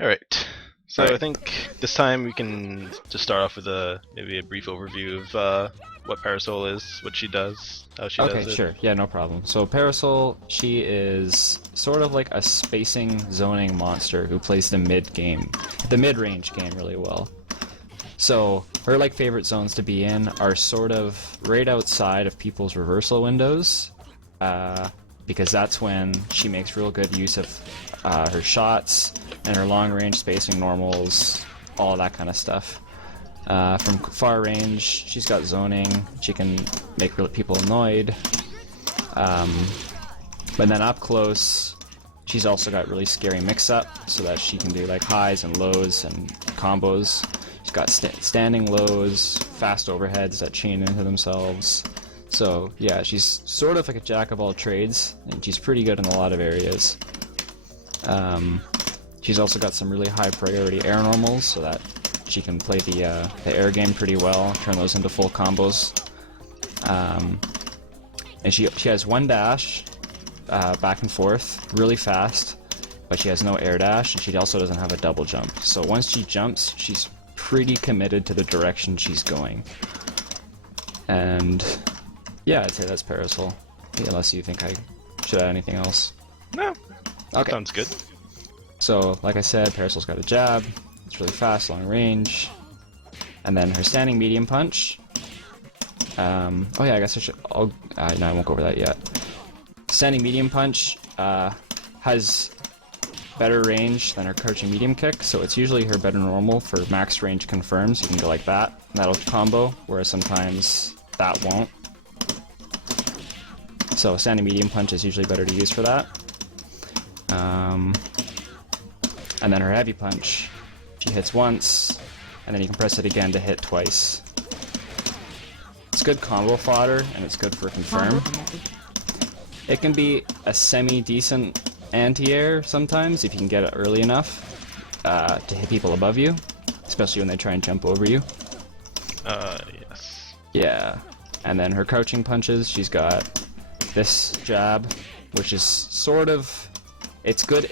Alright, so I Alright. think this time we can just start off with maybe a brief overview of what Parasoul is, what she does, how she Okay, does it. sure. Yeah, no problem. So Parasoul, she is sort of like a spacing zoning monster who plays the mid-range game really well. So her like favorite zones to be in are sort of right outside of people's reversal windows, because that's when she makes real good use of her shots and her long range spacing normals, all that kind of stuff. From far range, she's got zoning. She can make people annoyed. But then up close, she's also got really scary mix-up, so that she can do like highs and lows and combos. She's got standing lows, fast overheads that chain into themselves. So yeah, she's sort of like a jack of all trades, and she's pretty good in a lot of areas. She's also got some really high priority air normals, so that she can play the air game pretty well, turn those into full combos. And she has one dash, back and forth, really fast, but she has no air dash, and she also doesn't have a double jump. So once she jumps, she's pretty committed to the direction she's going. And yeah, I'd say that's Parasoul, unless you think I should add anything else. No, Okay. sounds good. So, like I said, Parasoul's got a jab. It's really fast, long range. And then her standing medium punch. Oh yeah, I guess I should... no, I won't go over that yet. Standing medium punch has better range than her crouching medium kick, so it's usually her better normal for max range confirms. You can go like that, and that'll combo, whereas sometimes that won't. So standing medium punch is usually better to use for that. And then her heavy punch, she hits once, and then you can press it again to hit twice. It's good combo fodder, and it's good for confirm. It can be a semi-decent anti-air sometimes, if you can get it early enough to hit people above you, especially when they try and jump over you. Yes. Yeah. And then her crouching punches, she's got this jab, which is sort of... It's good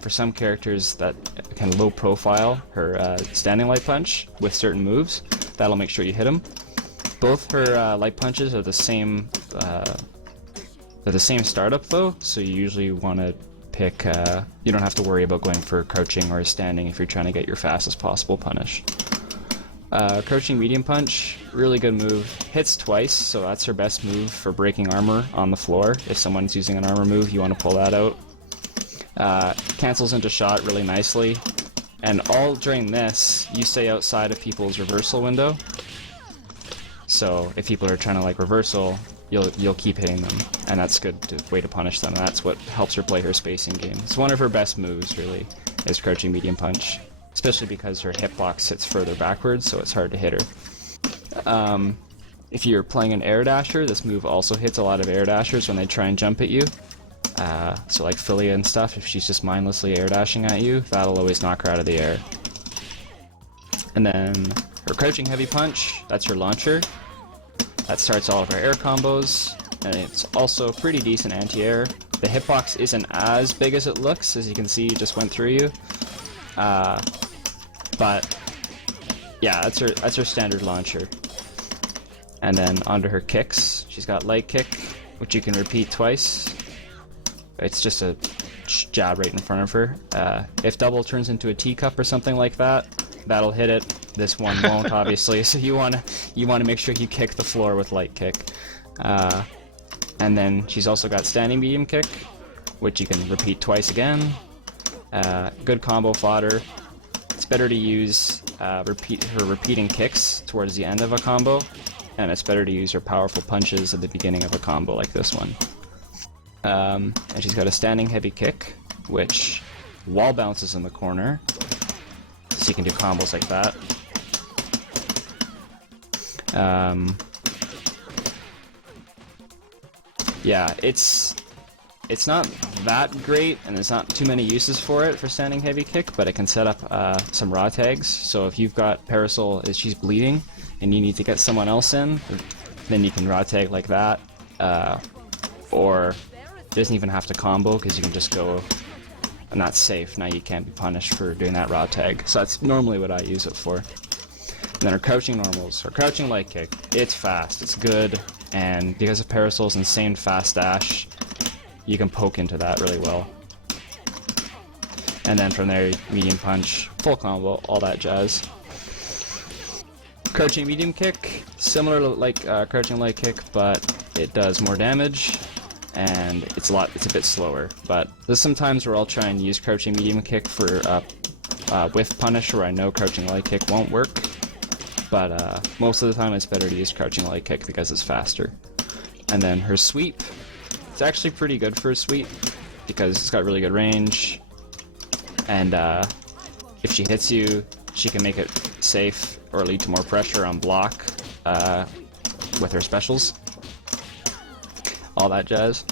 for some characters that can low profile her standing light punch with certain moves. That'll make sure you hit them. Both her light punches are the same. They're the same startup though, so you usually want to pick. You don't have to worry about going for crouching or standing if you're trying to get your fastest possible punish. Crouching medium punch, really good move. Hits twice, so that's her best move for breaking armor on the floor. If someone's using an armor move, you want to pull that out. Cancels into shot really nicely, and all during this you stay outside of people's reversal window, so if people are trying to like reversal, you'll keep hitting them, and that's a good way to punish them, and that's what helps her play her spacing game. It's one of her best moves really, is crouching medium punch, especially because her hitbox sits further backwards, so it's hard to hit her. If you're playing an air dasher, this move also hits a lot of air dashers when they try and jump at you. So like Philia and stuff, if she's just mindlessly air dashing at you, that'll always knock her out of the air. And then her crouching heavy punch, that's her launcher. That starts all of her air combos, and it's also pretty decent anti-air. The hitbox isn't as big as it looks, as you can see, it just went through you. But yeah, that's her standard launcher. And then onto her kicks, she's got light kick, which you can repeat twice. It's just a jab right in front of her. If double turns into a teacup or something like that, that'll hit it. This one won't, obviously. So you wanna make sure you kick the floor with light kick. And then she's also got standing medium kick, which you can repeat twice again. Good combo fodder. It's better to use repeating kicks towards the end of a combo, and it's better to use her powerful punches at the beginning of a combo like this one. And she's got a standing heavy kick, which wall bounces in the corner, so you can do combos like that. Yeah, it's not that great, and there's not too many uses for it for standing heavy kick, but it can set up some raw tags. So if you've got Parasoul, she's bleeding, and you need to get someone else in, then you can raw tag like that, or it doesn't even have to combo, because you can just go and that's safe. Now you can't be punished for doing that raw tag. So that's normally what I use it for. And then her crouching normals. Her crouching light kick, it's fast, it's good, and because of Parasoul's insane fast dash, you can poke into that really well. And then from there, medium punch, full combo, all that jazz. Crouching medium kick, similar to like crouching light kick, but it does more damage, and it's a bit slower. But there's some times where I'll try and use crouching medium kick for with punish, where I know crouching light kick won't work. But most of the time, it's better to use crouching light kick because it's faster. And then her sweep, it's actually pretty good for a sweep because it's got really good range, and if she hits you, she can make it safe or lead to more pressure on block with her specials. All that jazz.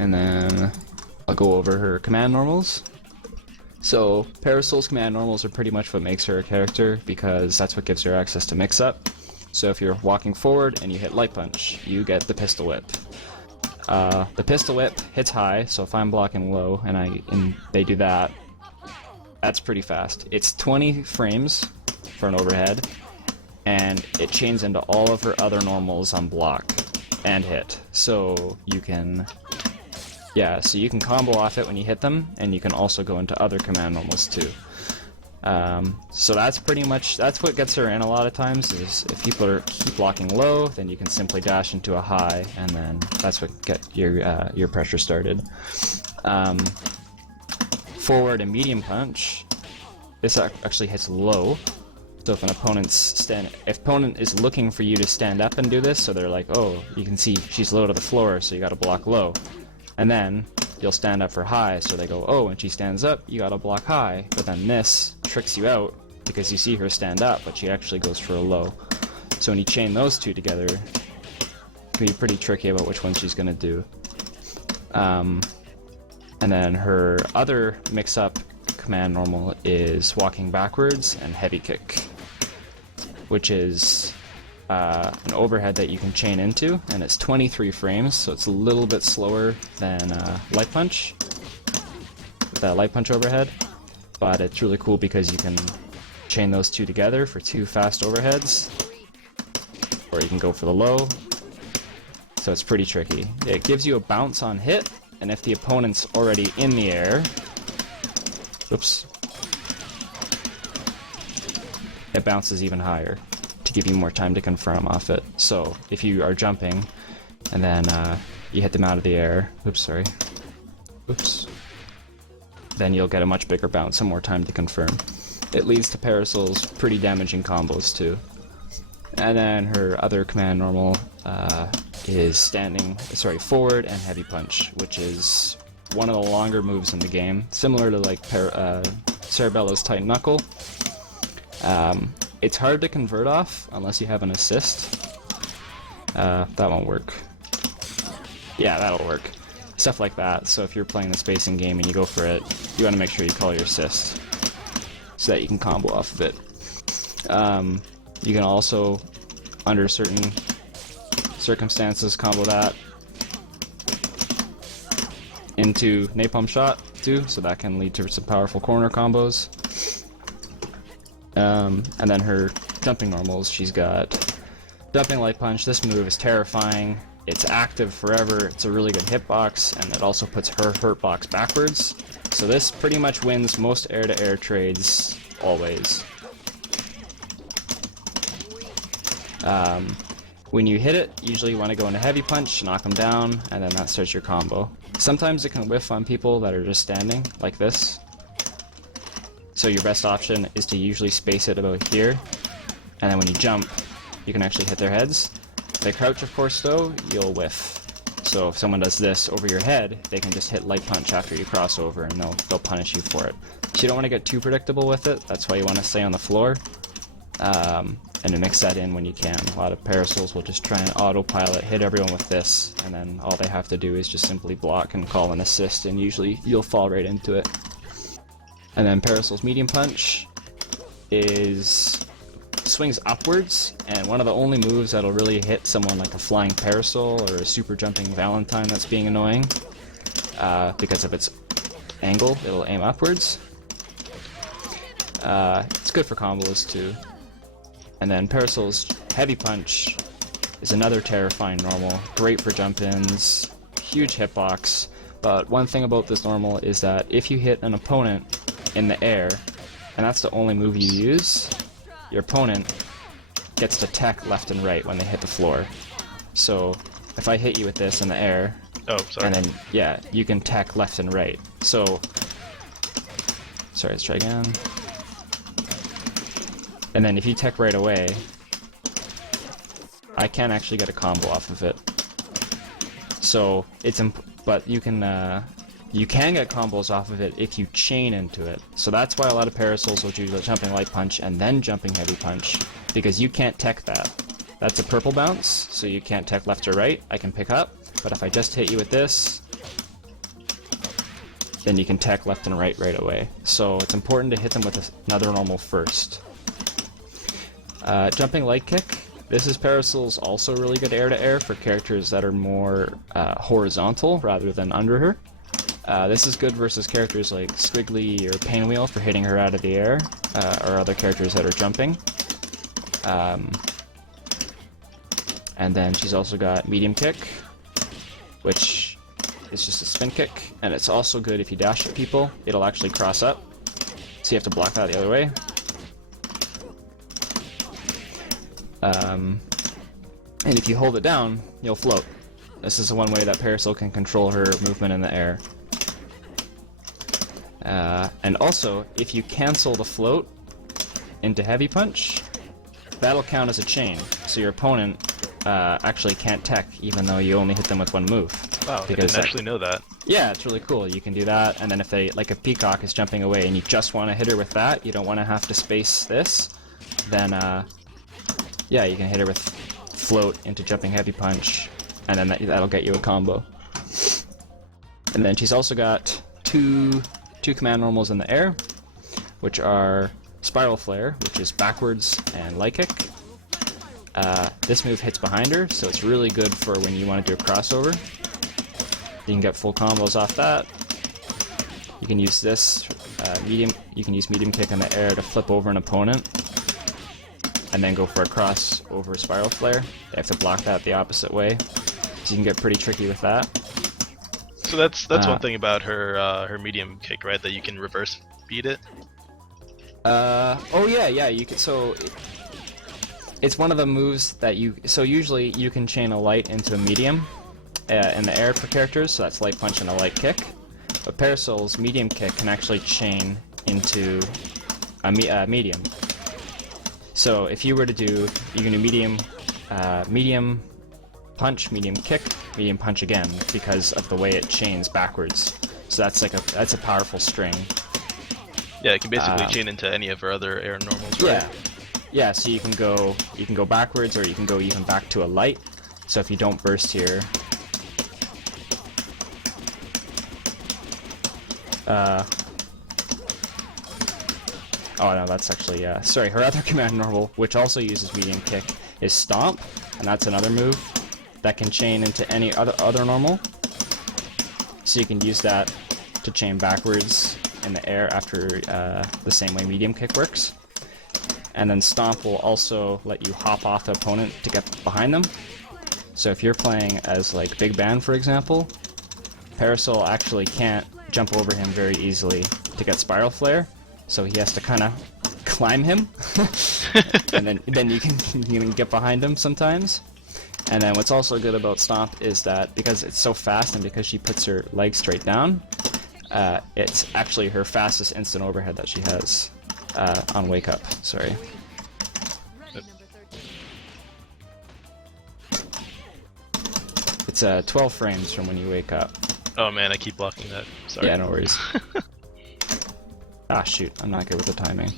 And then I'll go over her command normals. So Parasoul's command normals are pretty much what makes her a character because that's what gives her access to mix-up. So if you're walking forward and you hit light punch, you get the pistol whip. The pistol whip hits high, so if I'm blocking low and they do that, that's pretty fast. It's 20 frames for an overhead, and it chains into all of her other normals on block and hit. So you can combo off it when you hit them, and you can also go into other command normals too. So that's what gets her in a lot of times, is if people keep blocking low, then you can simply dash into a high, and then that's what get your pressure started. Forward and medium punch, this actually hits low. So if an opponent is looking for you to stand up and do this, so they're like, oh, you can see she's low to the floor, so you gotta block low. And then you'll stand up for high, so they go, oh, when she stands up, you gotta block high. But then this tricks you out because you see her stand up, but she actually goes for a low. So when you chain those two together, it can be pretty tricky about which one she's gonna do. And then her other mix-up command normal is walking backwards and heavy kick, which is an overhead that you can chain into, and it's 23 frames, so it's a little bit slower than light punch, that light punch overhead, but it's really cool because you can chain those two together for 2 fast overheads, or you can go for the low, so it's pretty tricky. It gives you a bounce on hit, and if the opponent's already in the air, oops, it bounces even higher to give you more time to confirm off it. So if you are jumping and then you hit them out of the air, then you'll get a much bigger bounce and more time to confirm. It leads to Parasoul's pretty damaging combos too. And then her other command normal is forward and heavy punch, which is one of the longer moves in the game, similar to like Cerebello's tight knuckle. It's hard to convert off unless you have an assist. That won't work. Yeah, that'll work. Stuff like that. So if you're playing the spacing game and you go for it, you want to make sure you call your assist so that you can combo off of it. You can also, under certain circumstances, combo that into Napalm Shot too, so that can lead to some powerful corner combos. And then her jumping normals, she's got Jumping Light Punch. This move is terrifying. It's active forever, it's a really good hitbox, and it also puts her hurt box backwards. So this pretty much wins most air-to-air trades, always. When you hit it, usually you want to go into Heavy Punch, knock them down, and then that starts your combo. Sometimes it can whiff on people that are just standing, like this. So your best option is to usually space it about here, and then when you jump, you can actually hit their heads. If they crouch, of course, though, you'll whiff. So if someone does this over your head, they can just hit Light Punch after you cross over, and they'll punish you for it. So you don't want to get too predictable with it, that's why you want to stay on the floor. And to mix that in when you can. A lot of Parasouls will just try and autopilot, hit everyone with this, and then all they have to do is just simply block and call an assist, and usually you'll fall right into it. And then Parasoul's Medium Punch swings upwards, and one of the only moves that'll really hit someone like a Flying Parasoul or a Super Jumping Valentine that's being annoying, because of its angle, it'll aim upwards. It's good for combos too. And then Parasoul's Heavy Punch is another terrifying normal, great for jump-ins, huge hitbox, but one thing about this normal is that if you hit an opponent in the air, and that's the only move you use, your opponent gets to tech left and right when they hit the floor. So if I hit you with this in the air, and then, yeah, you can tech left and right. So, sorry, let's try again. And then if you tech right away, I can actually get a combo off of it. So it's but you can get combos off of it if you chain into it. So that's why a lot of Parasouls will do the jumping light punch and then jumping heavy punch, because you can't tech that. That's a purple bounce, so you can't tech left or right. I can pick up, but if I just hit you with this, then you can tech left and right away. So it's important to hit them with another normal first. Jumping light kick. This is Parasoul's also really good air-to-air for characters that are more horizontal rather than under her. This is good versus characters like Squiggly or Painwheel for hitting her out of the air, or other characters that are jumping. And then she's also got medium kick, which is just a spin kick, and it's also good if you dash at people. It'll actually cross up, so you have to block that the other way. And if you hold it down, you'll float. This is the one way that Parasoul can control her movement in the air. And also, if you cancel the float into heavy punch, that'll count as a chain, so your opponent actually can't tech, even though you only hit them with one move. Wow, I didn't actually know that. Yeah, it's really cool. You can do that, and then if they, like, a Peacock is jumping away and you just want to hit her with that, you don't want to have to space this, then yeah, you can hit her with float into jumping heavy punch, and then that'll get you a combo. And then she's also got two command normals in the air, which are Spiral Flare, which is backwards, and Light Kick. This move hits behind her, so it's really good for when you want to do a crossover. You can get full combos off that. You can use this you can use medium kick in the air to flip over an opponent, and then go for a crossover Spiral Flare. They have to block that the opposite way, so you can get pretty tricky with that. So that's one thing about her medium kick, right? That you can reverse beat it. Oh yeah, you can. So it's one of the moves that usually you can chain a light into a medium in the air for characters. So that's light punch and a light kick. But Parasoul's medium kick can actually chain into a medium. So if you were to do, you can do medium punch, medium kick, medium punch again, because of the way it chains backwards. So that's a powerful string. Yeah, it can basically chain into any of her other air normals, right? Yeah. So you can go backwards, or you can go even back to a light. So if you don't burst here, oh no, that's actually, sorry, her other command normal, which also uses medium kick, is Stomp, and that's another move that can chain into any other normal. So you can use that to chain backwards in the air after the same way medium kick works. And then Stomp will also let you hop off the opponent to get behind them. So if you're playing as, like, Big Ban, for example, Parasoul actually can't jump over him very easily to get Spiral Flare, so he has to kind of climb him, and then you can get behind him sometimes. And then what's also good about Stomp is that because it's so fast and because she puts her legs straight down, it's actually her fastest instant overhead that she has on Wake Up. Sorry. It's 12 frames from when you wake up. Oh man, I keep blocking that. Sorry. Yeah, no worries. Ah, shoot, I'm not good with the timing.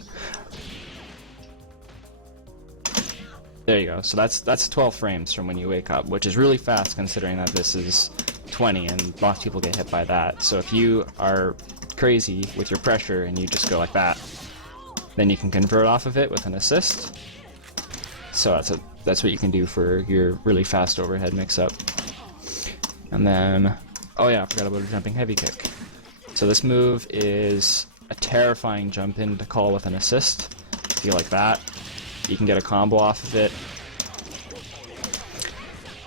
There you go. So that's 12 frames from when you wake up, which is really fast considering that this is 20 and lots of people get hit by that. So if you are crazy with your pressure and you just go like that, then you can convert off of it with an assist. So that's what you can do for your really fast overhead mix-up. And then, oh yeah, I forgot about a jumping heavy kick. So this move is a terrifying jump in to call with an assist. If you like that, you can get a combo off of it.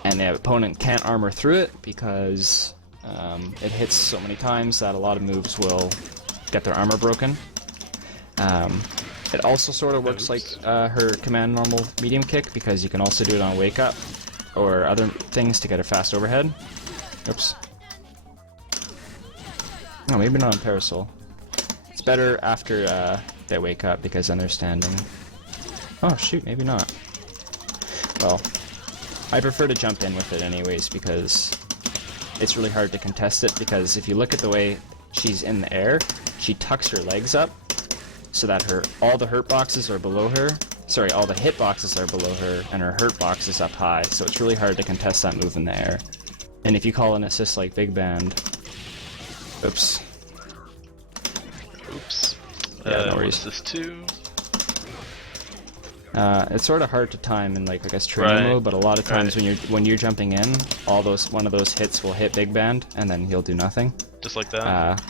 And the opponent can't armor through it because it hits so many times that a lot of moves will get their armor broken. It also sort of works like her command normal medium kick, because you can also do it on wake up or other things to get a fast overhead. Oops. No, maybe not on Parasoul. It's better after they wake up, because then they're standing. Oh shoot, maybe not. Well, I prefer to jump in with it anyways, because it's really hard to contest it, because if you look at the way she's in the air, she tucks her legs up so that all the hurt boxes are below her. Sorry, all the hit boxes are below her, and her hurt box is up high, so it's really hard to contest that move in the air. And if you call an assist like Big Band... Oops. Oops. Yeah, no worries. What's this too? It's sort of hard to time in, like, I guess, training mode, but a lot of times when you're jumping in, one of those hits will hit Big Band, and then he'll do nothing. Just like that?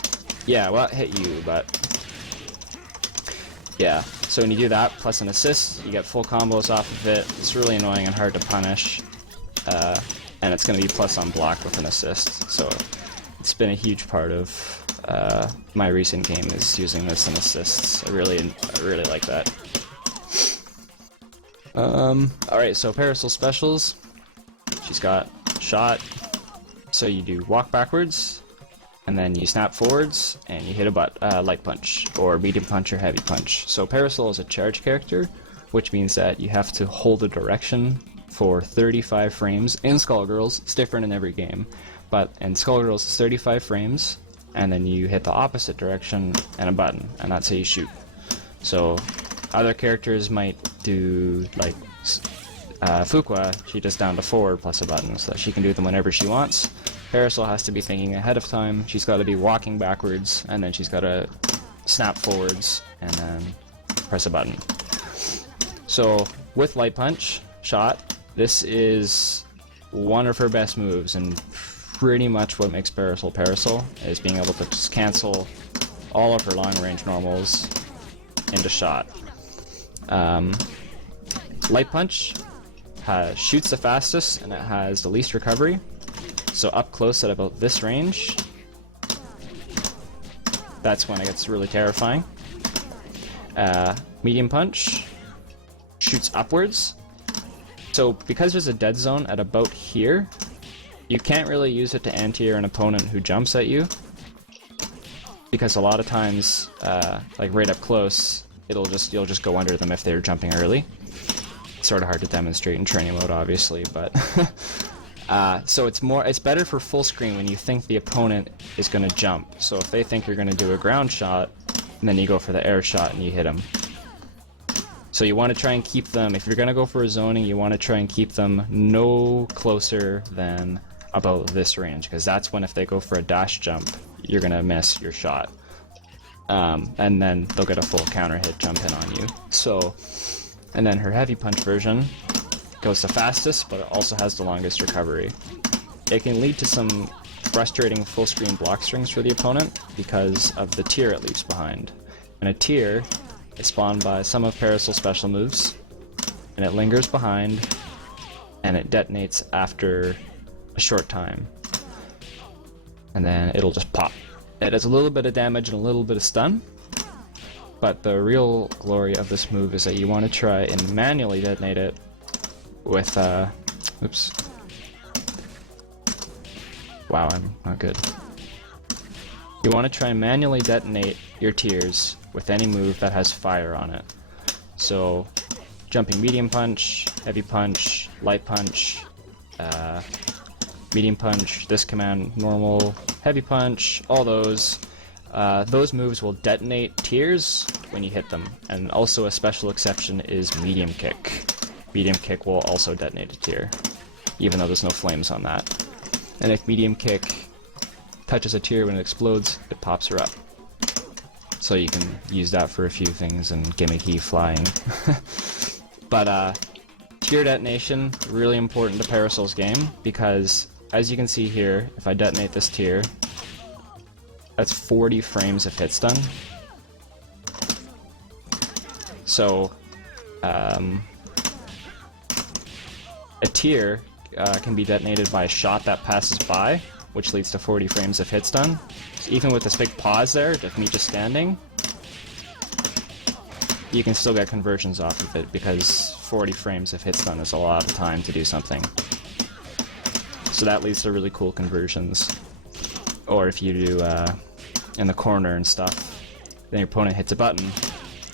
Yeah, well, it hit you, but... Yeah, so when you do that, plus an assist, you get full combos off of it. It's really annoying and hard to punish. And it's going to be plus on block with an assist, so it's been a huge part of my recent game is using this in assists. I really like that. Alright, so Parasoul specials. She's got shot, so you do walk backwards, and then you snap forwards, and you hit a light punch, or medium punch, or heavy punch. So Parasoul is a charge character, which means that you have to hold a direction for 35 frames. In Skullgirls, it's different in every game, but in Skullgirls it's 35 frames, and then you hit the opposite direction and a button, and that's how you shoot. So other characters might do, like, Fuqua, she does down to forward plus a button, so that she can do them whenever she wants. Parasoul has to be thinking ahead of time. She's got to be walking backwards, and then she's got to snap forwards, and then press a button. So, with Light Punch, shot, this is one of her best moves, and pretty much what makes Parasoul Parasoul, is being able to just cancel all of her long-range normals into shot. Light Punch shoots the fastest, and it has the least recovery. So up close at about this range, that's when it gets really terrifying. Medium Punch shoots upwards. So because there's a dead zone at about here, you can't really use it to anti-air an opponent who jumps at you, because a lot of times, like right up close, you'll just go under them if they're jumping early. It's sort of hard to demonstrate in training mode, obviously, but so it's better for full screen when you think the opponent is going to jump. So if they think you're going to do a ground shot, and then you go for the air shot and you hit them. So you want to try and keep them, if you're going to go for a zoning, you want to try and keep them no closer than about this range, because that's when if they go for a dash jump, you're going to miss your shot. And then they'll get a full counter hit jump in on you. So, and then her heavy punch version goes the fastest, but it also has the longest recovery. It can lead to some frustrating full screen block strings for the opponent because of the tier it leaves behind. And a tier is spawned by some of Parasoul's special moves, and it lingers behind, and it detonates after a short time. And then it'll just pop. It does a little bit of damage and a little bit of stun, but the real glory of this move is that you want to try and manually detonate it with, oops. Wow, I'm not good. You want to try and manually detonate your tiers with any move that has fire on it. So, jumping medium punch, heavy punch, light punch, medium punch, this command, normal, heavy punch, all those. Those moves will detonate tiers when you hit them. And also a special exception is medium kick. Medium kick will also detonate a tier, even though there's no flames on that. And if medium kick touches a tier when it explodes, it pops her up. So you can use that for a few things and gimmicky flying. But tier detonation, really important to Parasoul's game, because as you can see here, if I detonate this tier, That's 40 frames of hit stun. So, a tier can be detonated by a shot that passes by, which leads to 40 frames of hit stun. So even with this big pause there, of me just standing, you can still get conversions off of it, because 40 frames of hit stun is a lot of time to do something. So that leads to really cool conversions. Or if you do in the corner and stuff, then your opponent hits a button,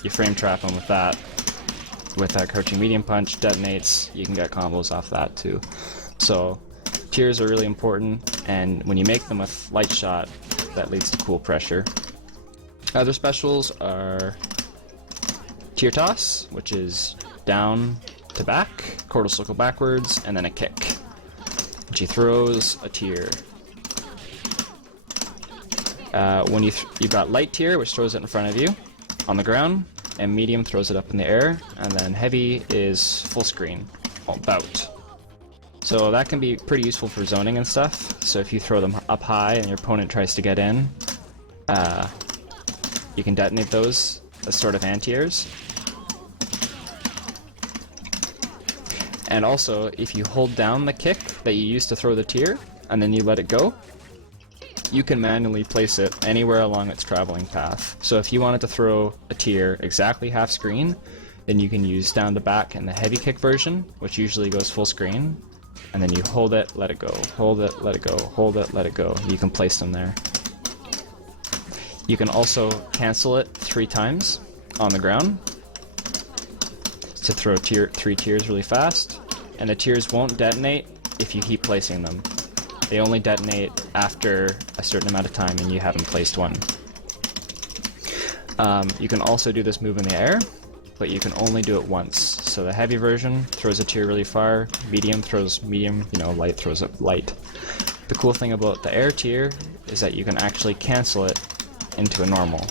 you frame trap them with that. With that crouching medium punch, detonates, you can get combos off that too. So tiers are really important, and when you make them with light shot, that leads to cool pressure. Other specials are tier toss, which is down to back, quarter circle backwards, and then a kick. She throws a tier. When you've got light tier, which throws it in front of you on the ground, and medium throws it up in the air, and then heavy is full screen, bout. So that can be pretty useful for zoning and stuff. So if you throw them up high and your opponent tries to get in, you can detonate those as sort of anti-airs. And also, if you hold down the kick that you used to throw the tier, and then you let it go, you can manually place it anywhere along its traveling path. So if you wanted to throw a tier exactly half screen, then you can use down to back in the heavy kick version, which usually goes full screen, and then you hold it, let it go, hold it, let it go, hold it, let it go. You can place them there. You can also cancel it 3 times on the ground to throw 3 tiers really fast, and the tiers won't detonate if you keep placing them. They only detonate after a certain amount of time and you haven't placed one. You can also do this move in the air, but you can only do it once. So the heavy version throws a tier really far, medium throws medium, light throws it light. The cool thing about the air tier is that you can actually cancel it into a normal.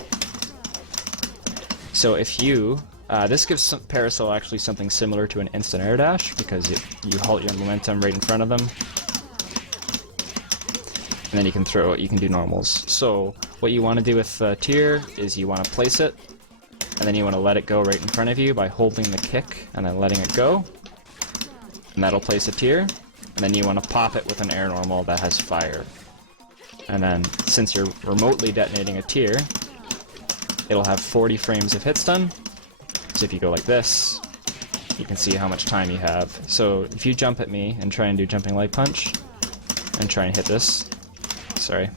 So if you... this gives Parasoul actually something similar to an instant air dash, because you halt your momentum right in front of them, and then you can throw it, you can do normals. So what you want to do with tier is you want to place it, and then you want to let it go right in front of you by holding the kick and then letting it go, and that'll place a tier, and then you want to pop it with an air normal that has fire. And then, since you're remotely detonating a tier, it'll have 40 frames of hit stun. So if you go like this, you can see how much time you have. So if you jump at me and try and do jumping light punch, and try and hit this, sorry,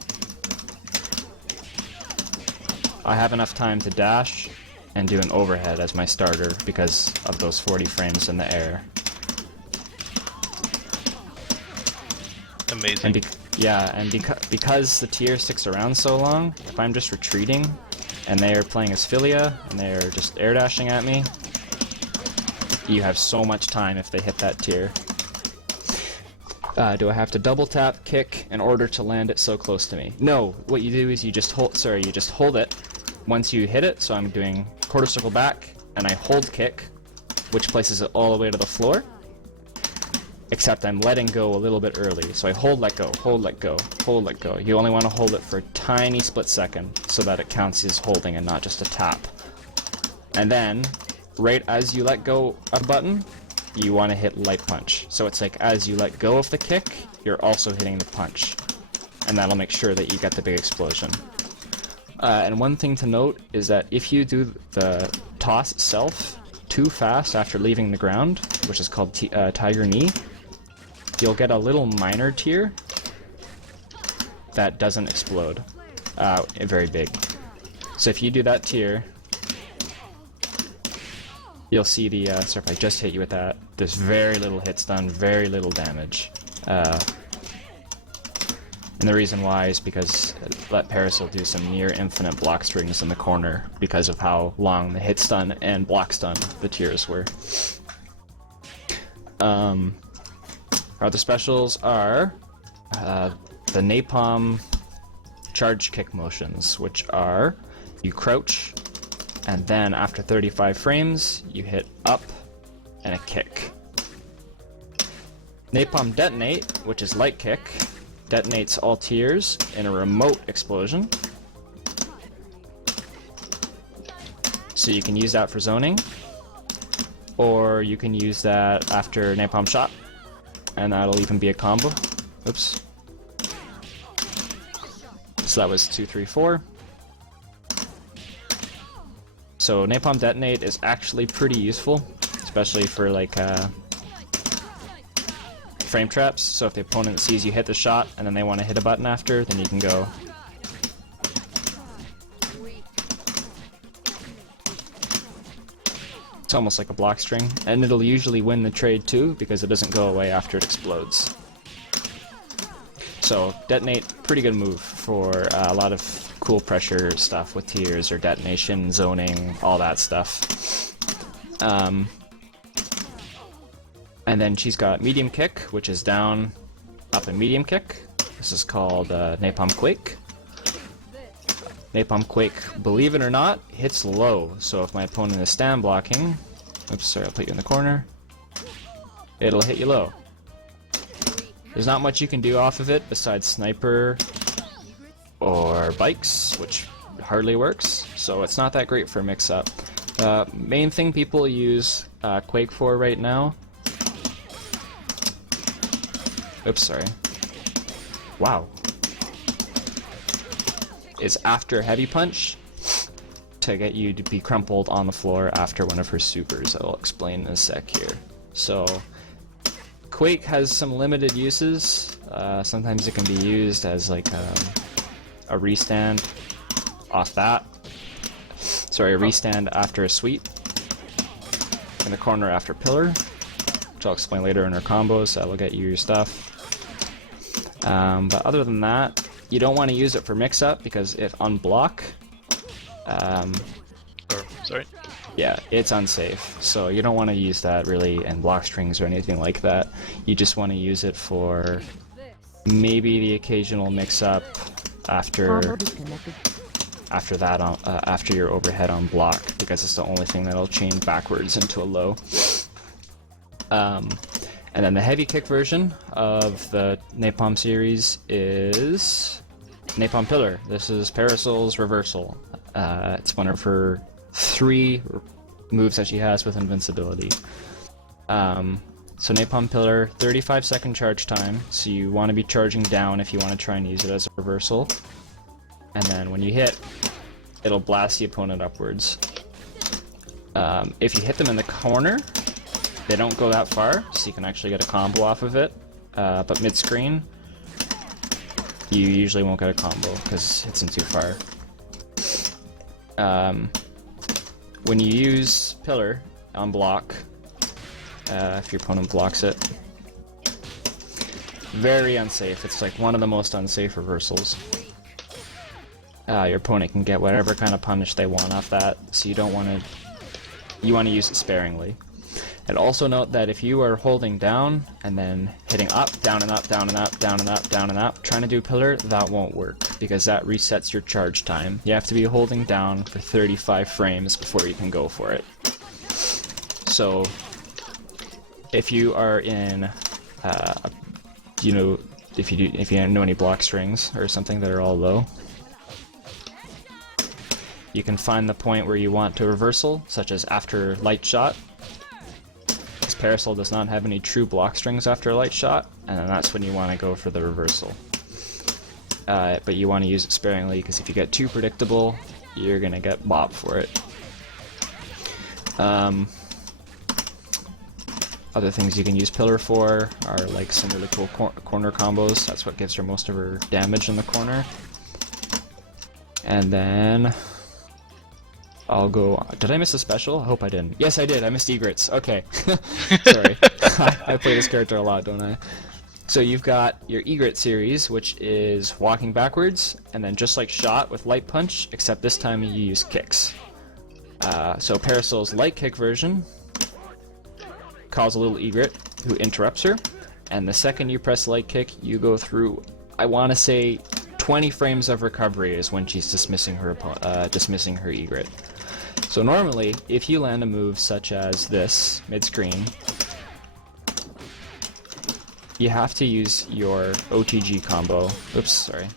I have enough time to dash and do an overhead as my starter because of those 40 frames in the air. Amazing. And because the tier sticks around so long, if I'm just retreating and they are playing as Philia and they are just air dashing at me, you have so much time if they hit that tier. Do I have to double tap kick in order to land it so close to me? No, what you do is you just hold it once you hit it. So I'm doing quarter circle back and I hold kick, which places it all the way to the floor. Except I'm letting go a little bit early. So I hold, let go, hold, let go, hold, let go. You only want to hold it for a tiny split second so that it counts as holding and not just a tap. And then, right as you let go of a button, you want to hit light punch. So it's like as you let go of the kick, you're also hitting the punch. And that'll make sure that you get the big explosion. And one thing to note is that if you do the toss itself too fast after leaving the ground, which is called Tiger Knee, you'll get a little minor tier that doesn't explode very big. So if you do that tier, you'll see the, sorry if I just hit you with that, there's very little hit stun, very little damage. And the reason why is because let Parasoul do some near infinite block strings in the corner because of how long the hit stun and block stun the tiers were. Our other specials are the napalm charge kick motions, which are you crouch, and then after 35 frames, you hit up and a kick. Napalm detonate, which is light kick, detonates all tiers in a remote explosion. So you can use that for zoning, or you can use that after napalm shot, and that'll even be a combo. Oops. So that was 2, 3, 4. So napalm detonate is actually pretty useful, especially for like frame traps. So if the opponent sees you hit the shot and then they want to hit a button after, then you can go. It's almost like a block string, and it'll usually win the trade too because it doesn't go away after it explodes. So detonate, pretty good move for a lot of cool pressure stuff with tiers or detonation, zoning, all that stuff. And then she's got medium kick, which is down, up, and medium kick. This is called Napalm Quake. Napalm Quake, believe it or not, hits low. So if my opponent is stand blocking, oops, sorry, I'll put you in the corner, it'll hit you low. There's not much you can do off of it besides sniper or bikes, which hardly works, so it's not that great for mix-up. Main thing people use Quake for right now... Oops, sorry. Wow. Is after Heavy Punch to get you to be crumpled on the floor after one of her supers. I'll explain in a sec here. So, Quake has some limited uses. Sometimes it can be used as like a restand off that. Sorry, a restand after a sweep. In the corner after pillar, which I'll explain later in our combos. That'll get you your stuff. But other than that, you don't want to use it for mix-up because if unblock, sorry. Yeah, it's unsafe. So you don't want to use that really in block strings or anything like that. You just want to use it for maybe the occasional mix-up after that after your overhead on block, because it's the only thing that'll chain backwards into a low. And then the heavy kick version of the Napalm series is Napalm Pillar. This is Parasoul's reversal. It's one of her 3 moves that she has with invincibility. So Napalm Pillar, 35-second charge time, so you want to be charging down if you want to try and use it as a reversal. And then when you hit, it'll blast the opponent upwards. If you hit them in the corner, they don't go that far, so you can actually get a combo off of it. But midscreen, you usually won't get a combo because it's in too far. When you use Pillar on block, if your opponent blocks it, very unsafe. It's like one of the most unsafe reversals. Your opponent can get whatever kind of punish they want off that, so you don't want to. You want to use it sparingly. And also note that if you are holding down and then hitting up, down and up, down and up, down and up, down and up, trying to do Pillar, that won't work because that resets your charge time. You have to be holding down for 35 frames before you can go for it. So, if you are in, if you know any block strings or something that are all low, you can find the point where you want to reversal, such as after light shot. Parasoul does not have any true block strings after a light shot, and then that's when you want to go for the reversal. But you want to use it sparingly, because if you get too predictable, you're going to get bopped for it. Other things you can use Pillar for are like some really cool corner combos. That's what gives her most of her damage in the corner. And then I'll go. Did I miss a special? I hope I didn't. Yes, I did. I missed egrets. Okay. Sorry. I play this character a lot, don't I? So you've got your egret series, which is walking backwards, and then just like shot with light punch, except this time you use kicks. So Parasoul's light kick version calls a little egret who interrupts her, and the second you press light kick, you go through, I want to say, 20 frames of recovery is when she's dismissing her egret. So normally, if you land a move such as this, midscreen, you have to use your OTG combo. Oops, sorry.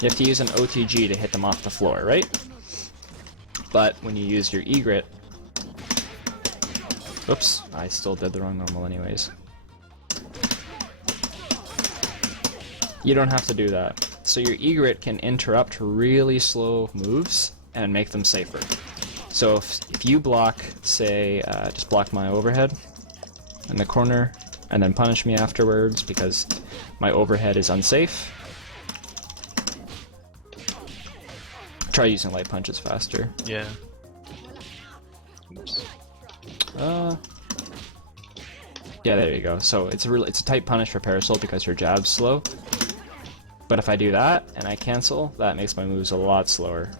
You have to use an OTG to hit them off the floor, right? But when you use your egret... Oops, I still did the wrong normal anyways. You don't have to do that. So your egret can interrupt really slow moves and make them safer. So if you block, say, just block my overhead in the corner, and then punish me afterwards because my overhead is unsafe. Try using light punches faster. Yeah. Oops. Yeah, there you go. So it's a tight punish for Parasoul because her jab's slow. But if I do that and I cancel, that makes my moves a lot slower.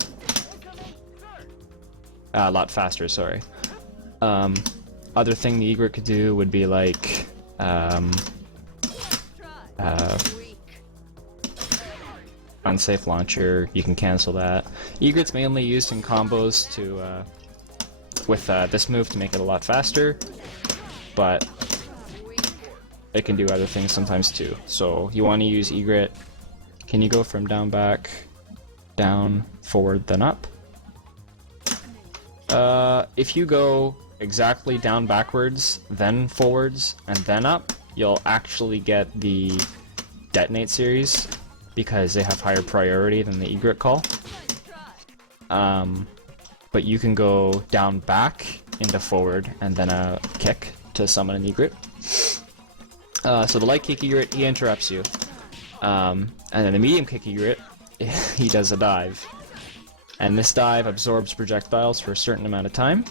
A lot faster, sorry. Other thing the egret could do would be like unsafe launcher. You can cancel that. Egret's mainly used in combos to with this move to make it a lot faster, but it can do other things sometimes too. So you want to use egret. Can you go from down, back, down, forward, then up? If you go exactly down, backwards, then forwards, and then up, you'll actually get the detonate series because they have higher priority than the egret call. But you can go down, back, into forward, and then a kick to summon an egret. So the light kick egret, he interrupts you. And then the medium kick egret, he does a dive. And this dive absorbs projectiles for a certain amount of time.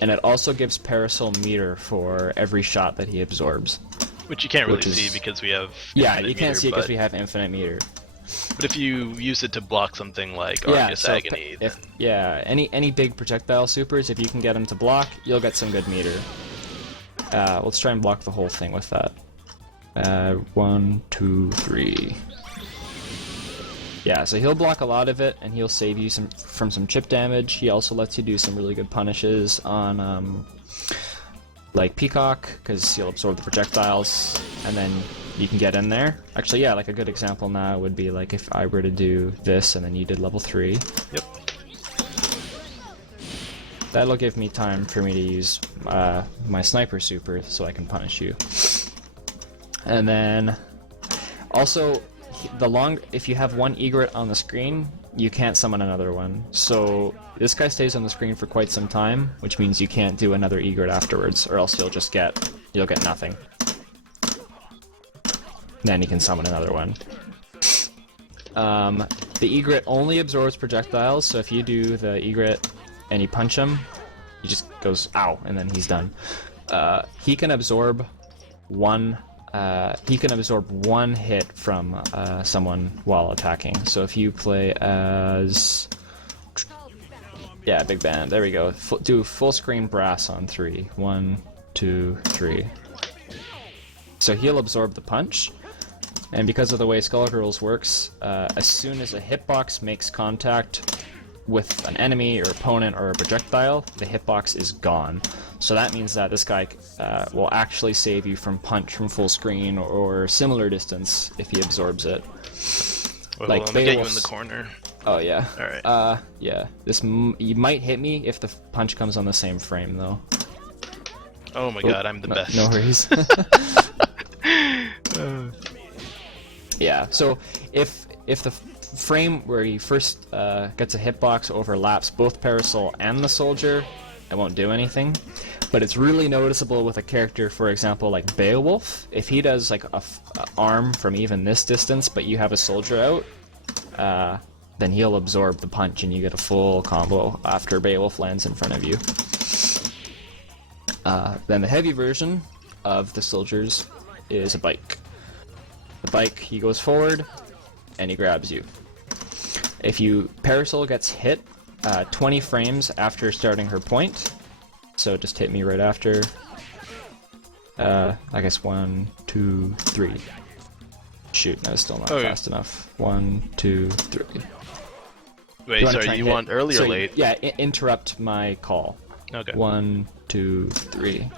And it also gives Parasoul meter for every shot that he absorbs. Which you can't really see because we have yeah, you can't see because we have infinite meter. But if you use it to block something like Argus Agony, any big projectile supers, if you can get them to block, you'll get some good meter. Let's try and block the whole thing with that. 1, 2, 3. Yeah, so he'll block a lot of it, and he'll save you from some chip damage. He also lets you do some really good punishes on, like Peacock, because he'll absorb the projectiles, and then you can get in there. Actually, yeah, like a good example now would be like if I were to do this, and then you did level 3. Yep. That'll give me time for me to use my sniper super, so I can punish you. And then, also, if you have one egret on the screen, you can't summon another one. So this guy stays on the screen for quite some time, which means you can't do another egret afterwards, or else you'll get nothing. Then you can summon another one. The egret only absorbs projectiles, so if you do the egret and you punch him, he just goes ow, and then he's done. He can absorb one hit from someone while attacking. So if you play as... Yeah, big band, there we go. Do full screen brass on 3. 1, 2, 3. So he'll absorb the punch, and because of the way Skullgirls works, as soon as a hitbox makes contact with an enemy or opponent or a projectile, the hitbox is gone. So that means that this guy will actually save you from punch from full screen or similar distance if he absorbs it. Well, like let me get you in the corner. Oh yeah. Alright. Yeah. You might hit me if the punch comes on the same frame though. Oh my god, I'm the best. No worries. Yeah, so if the frame where he first gets a hitbox overlaps both Parasoul and the soldier, it won't do anything. But it's really noticeable with a character, for example, like Beowulf. If he does like a arm from even this distance, but you have a soldier out, then he'll absorb the punch and you get a full combo after Beowulf lands in front of you. Then the heavy version of the soldiers is a bike. The bike, he goes forward, and he grabs you. If Parasoul gets hit 20 frames after starting her point, so just hit me right after. I guess 1, 2, 3. Shoot, that was still not fast enough. 1, 2, 3. Wait, sorry, you want early or late? Yeah, interrupt my call. Okay. 1, 2, 3.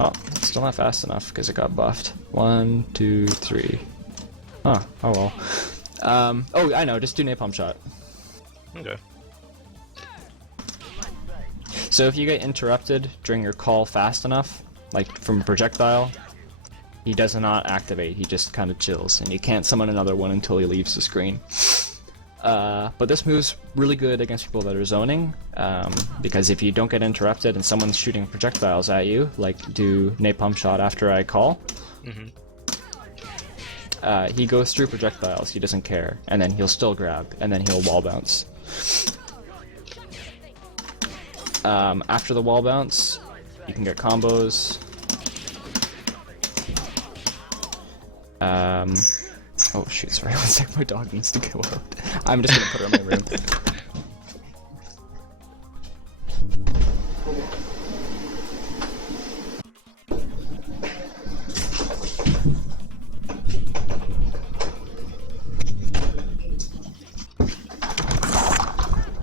Oh, it's still not fast enough because it got buffed. 1, 2, 3. Huh, oh well. Oh, I know, just do napalm shot. Okay. So if you get interrupted during your call fast enough, like from a projectile, he does not activate, he just kind of chills, and you can't summon another one until he leaves the screen. But this move's really good against people that are zoning, because if you don't get interrupted and someone's shooting projectiles at you, like do napalm shot after I call, he goes through projectiles, he doesn't care, and then he'll still grab, and then he'll wall bounce. After the wall bounce, you can get combos. Oh shoot, sorry, one sec, my dog needs to go out. I'm just gonna put her in my room.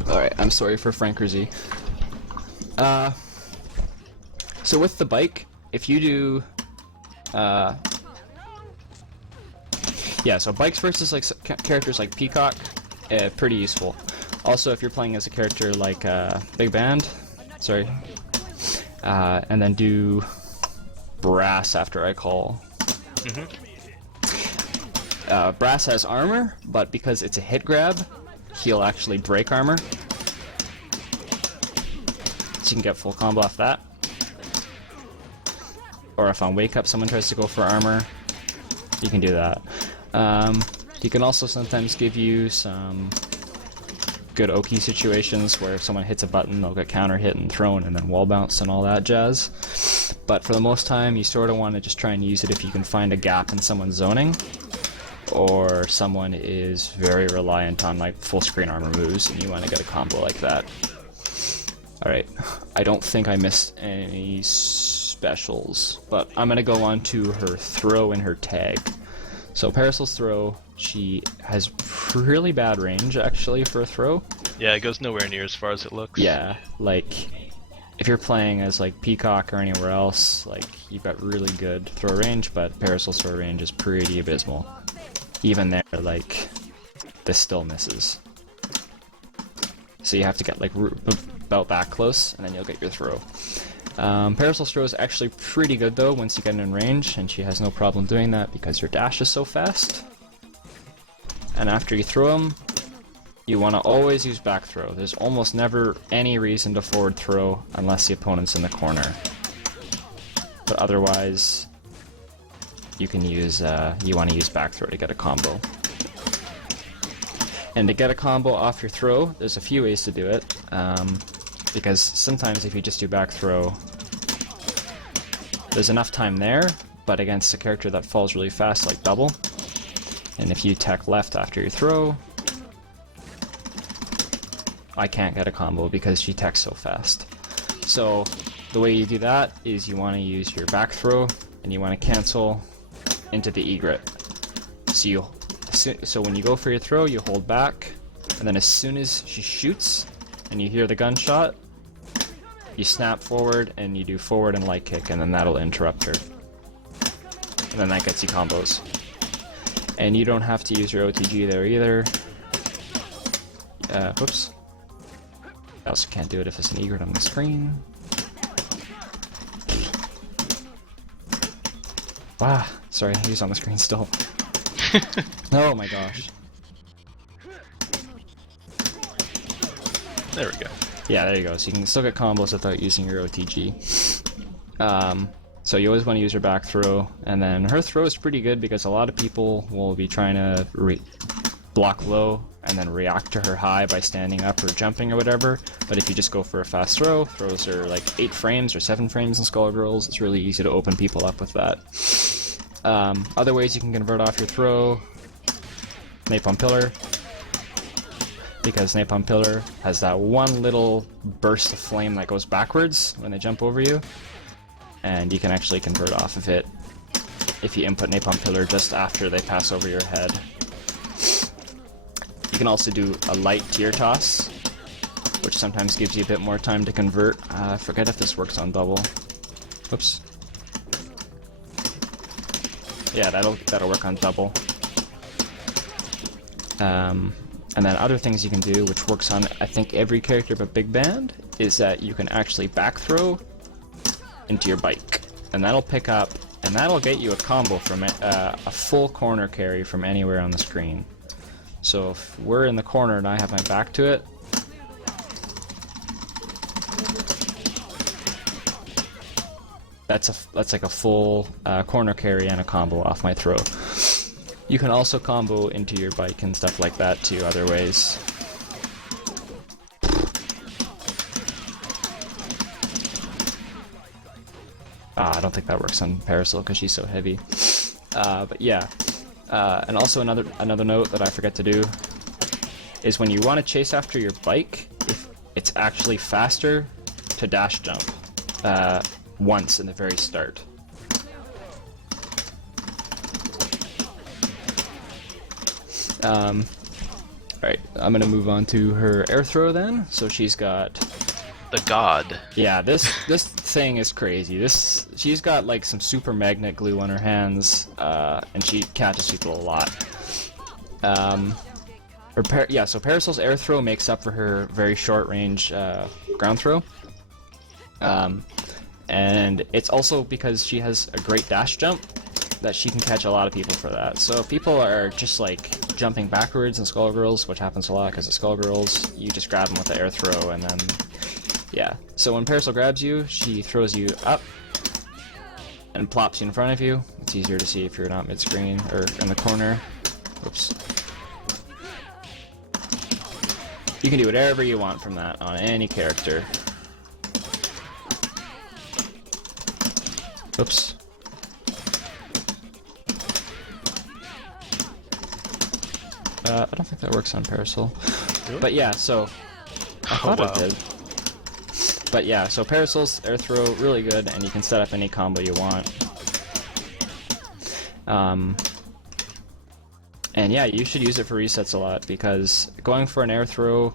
Alright, I'm sorry for Frankerzy. So with the bike, if you do, yeah, so bikes versus like characters like Peacock, pretty useful. Also, if you're playing as a character like Big Band, sorry, and then do Brass after I call. Brass has armor, but because it's a hit grab, he'll actually break armor. So you can get full combo off that. Or if on Wake Up someone tries to go for armor, you can do that. He can also sometimes give you some good Oki situations where if someone hits a button, they'll get counter hit and thrown and then wall bounce and all that jazz. But for the most time, you sort of want to just try and use it if you can find a gap in someone's zoning, or someone is very reliant on like full screen armor moves and you want to get a combo like that. Alright, I don't think I missed any specials, but I'm going to go on to her throw and her tag. So Parasoul's throw, she has really bad range actually for a throw. Yeah, it goes nowhere near as far as it looks. Yeah, like if you're playing as like Peacock or anywhere else, like you've got really good throw range, but Parasoul's throw range is pretty abysmal. Even there, like this still misses. So you have to get like about that close, and then you'll get your throw. Parasoul's throw is actually pretty good though once you get in range, and she has no problem doing that because her dash is so fast. And after you throw him, you want to always use back throw. There's almost never any reason to forward throw unless the opponent's in the corner. But otherwise, you can use you want to use back throw to get a combo. And to get a combo off your throw, there's a few ways to do it. Because sometimes if you just do back throw, there's enough time there, but against a character that falls really fast like double, and if you tech left after your throw, I can't get a combo because she techs so fast. So the way you do that is you want to use your back throw, and you want to cancel into the egret. So when you go for your throw, you hold back, and then as soon as she shoots, and you hear the gunshot, you snap forward and you do forward and light kick, and then that'll interrupt her. And then that gets you combos. And you don't have to use your OTG there either. Whoops. I also can't do it if it's an egret on the screen. Wow, sorry, he's on the screen still. Oh my gosh. There we go. Yeah, there you go. So you can still get combos without using your OTG. So you always want to use your back throw, and then her throw is pretty good because a lot of people will be trying to block low and then react to her high by standing up or jumping or whatever. But if you just go for a fast throw, throws are like 8 frames or 7 frames in Skullgirls. It's really easy to open people up with that. Other ways you can convert off your throw: Napalm Pillar, because Napalm Pillar has that one little burst of flame that goes backwards when they jump over you, and you can actually convert off of it if you input Napalm Pillar just after they pass over your head. You can also do a light tier toss, which sometimes gives you a bit more time to convert. I forget if this works on double. Whoops. Yeah, that'll work on double. And then other things you can do, which works on I think every character but Big Band, is that you can actually back throw into your bike, and that'll pick up, and that'll get you a combo from a full corner carry from anywhere on the screen. So if we're in the corner and I have my back to it, that's like a full corner carry and a combo off my throw. You can also combo into your bike and stuff like that too, other ways. I don't think that works on Parasoul because she's so heavy. But yeah. And also another note that I forget to do is when you want to chase after your bike, if it's actually faster to dash jump once in the very start. Alright, I'm gonna move on to her air throw then. So she's got The god. yeah, this thing is crazy. She's got like some super magnet glue on her hands, and she catches people a lot. So Parasoul's air throw makes up for her very short range ground throw. And it's also because she has a great dash jump that she can catch a lot of people for that. So if people are just like jumping backwards in Skullgirls, which happens a lot because of Skullgirls, you just grab them with the air throw and then, yeah. So when Parasoul grabs you, she throws you up and plops you in front of you. It's easier to see if you're not mid-screen or in the corner. Oops. You can do whatever you want from that on any character. Oops. I don't think that works on Parasoul. Really? But yeah, so I thought wow. it did. But yeah, so Parasoul's air throw, really good, and you can set up any combo you want. And yeah, you should use it for resets a lot, because going for an air throw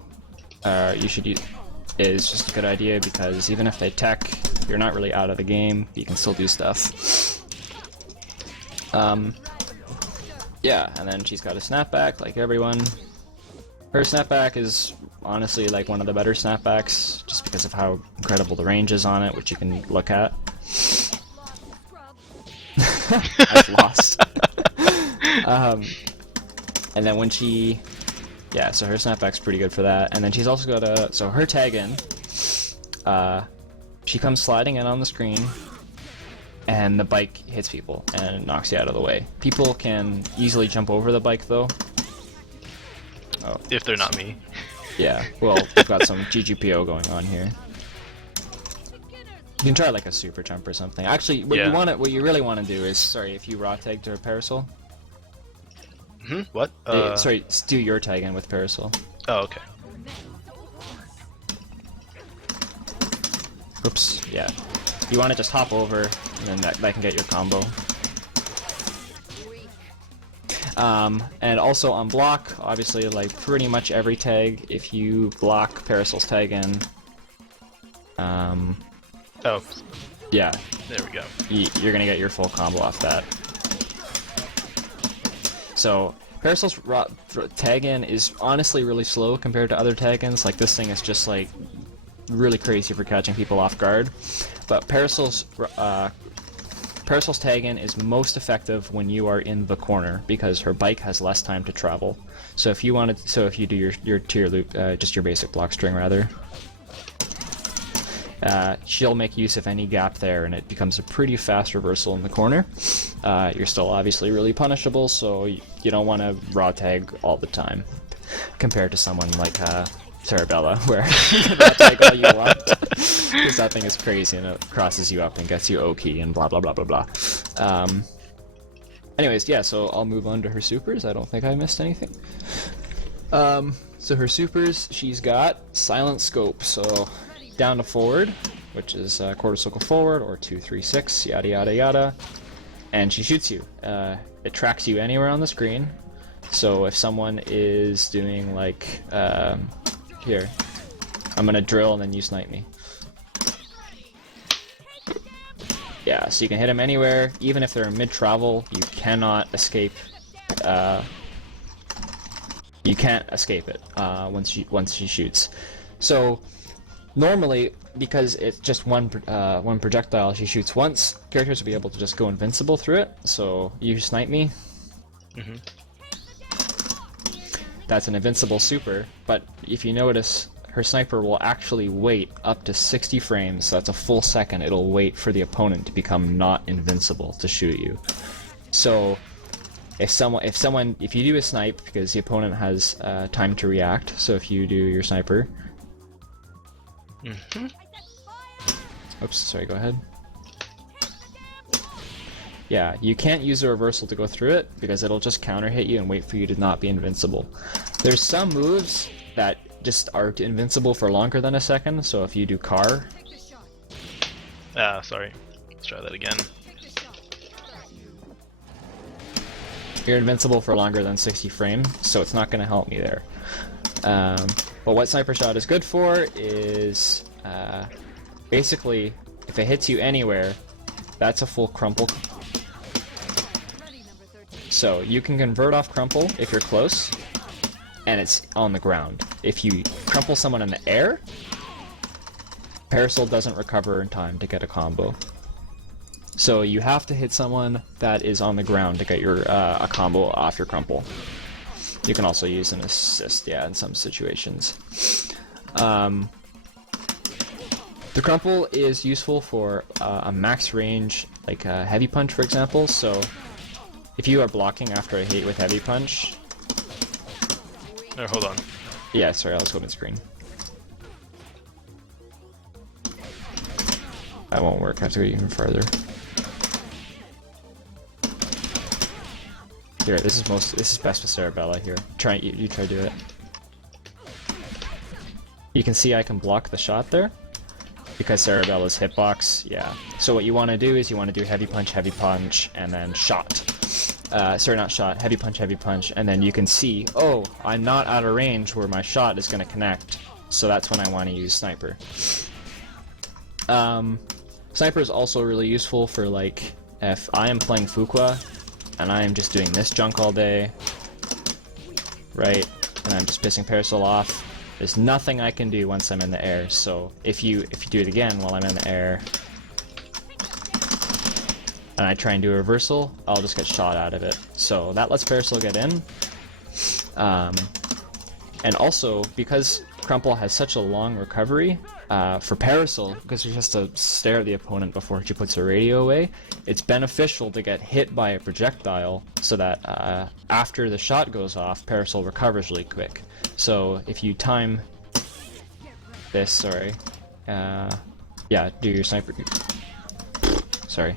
is just a good idea, because even if they tech, you're not really out of the game, you can still do stuff. Yeah, and then she's got a snapback, like everyone. Her snapback is honestly like one of the better snapbacks, just because of how incredible the range is on it, which you can look at. I've lost. And then when she... Yeah, so her snapback's pretty good for that. And then she's also got a... So her tag in, she comes sliding in on the screen, and the bike hits people and knocks you out of the way. People can easily jump over the bike, though. Oh. If they're not me. Yeah, well, we've got some GGPO going on here. You can try like a super jump or something. Actually, what you really want to do is, sorry, if you raw tag to Parasoul. What? Sorry, do your tag in with Parasoul. Oh, okay. Oops, yeah. You want to just hop over, and then that can get your combo. And also on block, obviously, like pretty much every tag, if you block Parasoul's tag in, Oh. yeah, There we go. you're gonna get your full combo off that. So Parasoul's tag in is honestly really slow compared to other tag ins. Like this thing is just like really crazy for catching people off guard. But Parasoul's tag in is most effective when you are in the corner, because her bike has less time to travel. So if you do your tier loop, just your basic block string rather, she'll make use of any gap there, and it becomes a pretty fast reversal in the corner. You're still obviously really punishable, so you don't want to raw tag all the time, compared to someone like Terabella, where you can raw tag all you want, because that thing is crazy and it crosses you up and gets you O-key and blah blah blah blah blah. Anyways, yeah, so I'll move on to her supers. I don't think I missed anything. So her supers, she's got Silent Scope, so down to forward, which is quarter circle forward, or 2, 3, 6, yada yada yada, and she shoots you. It tracks you anywhere on the screen, so if someone is doing like, here, I'm gonna drill and then you snipe me. Yeah, so you can hit them anywhere, even if they're in mid-travel, you cannot escape. You You can't escape it once she shoots. So normally, because it's just one projectile she shoots once, characters will be able to just go invincible through it. So you snipe me. Mm-hmm. That's an invincible super, but if you notice, her sniper will actually wait up to 60 frames, so that's a full second. It'll wait for the opponent to become not invincible to shoot you. So if you do a snipe, because the opponent has time to react, so if you do your sniper... Mm-hmm. Oops, sorry, go ahead. Yeah, you can't use a reversal to go through it, because it'll just counter hit you and wait for you to not be invincible. There's some moves that just are invincible for longer than a second, so if you do car... Sorry. Let's try that again. You're invincible for longer than 60 frames, so it's not going to help me there. But what Sniper Shot is good for is... basically, if it hits you anywhere, that's a full crumple. So you can convert off crumple if you're close, and it's on the ground. If you crumple someone in the air, Parasoul doesn't recover in time to get a combo. So you have to hit someone that is on the ground to get your a combo off your crumple. You can also use an assist, yeah, in some situations. The crumple is useful for a max range, like a heavy punch, for example. So if you are blocking after a hit with heavy punch... Hold on. Yeah, sorry, let's go Midscreen. That won't work, I have to go even further. Here, this is best with Cerebella here. You try to do it. You can see I can block the shot there, because Cerebella's hitbox, yeah. So what you want to do is you want to do heavy punch, and then shot. Sorry, not shot, heavy punch, and then you can see, oh, I'm not out of range where my shot is going to connect, so that's when I want to use Sniper. Sniper is also really useful for, like, if I am playing Fuqua, and I am just doing this junk all day, right, and I'm just pissing Parasoul off, there's nothing I can do once I'm in the air, so if you do it again while I'm in the air, and I try and do a reversal, I'll just get shot out of it. So that lets Parasoul get in. And also, because Crumple has such a long recovery, for Parasoul, because she has to stare at the opponent before she puts her radio away, it's beneficial to get hit by a projectile so that after the shot goes off, Parasoul recovers really quick. So if you time this, sorry, yeah, do your sniper. Sorry.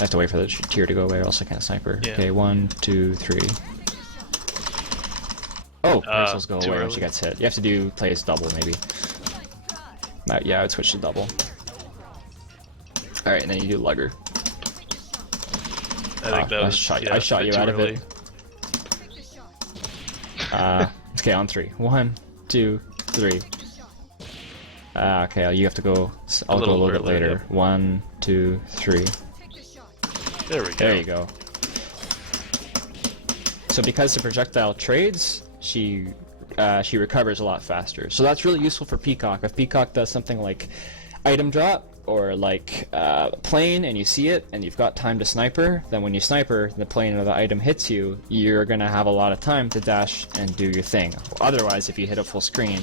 I have to wait for the tier to go away or else I can't sniper. Yeah. Okay, 1, 2, 3. Oh, Parasoul's go away when she gets hit. You have to play as double, maybe. Yeah, I would switch to double. Alright, and then you do Lugger. I think that was, I shot you out of it. Okay, on 3. 1, 2, 3. Okay, you have to go. I'll go a little bit later. Yeah. 1, 2, 3. There we go. There you go. So because the projectile trades, she recovers a lot faster. So that's really useful for Peacock. If Peacock does something like item drop or like plane and you see it and you've got time to sniper, then when you sniper, the plane or the item hits you, you're gonna have a lot of time to dash and do your thing. Otherwise, if you hit a full screen,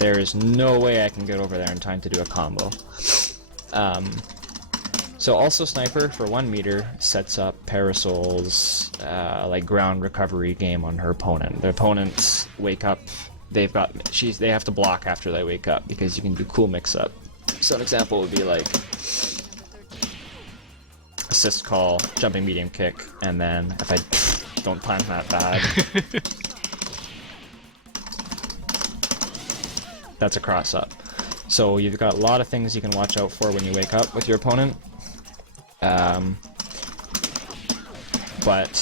there is no way I can get over there in time to do a combo. So also Sniper for 1 meter sets up Parasoul's like ground recovery game on her opponent. The opponents wake up, they have to block after they wake up because you can do cool mix up. So an example would be like assist call, jumping medium kick, and then if I don't time that bad, that's a cross up. So you've got a lot of things you can watch out for when you wake up with your opponent. But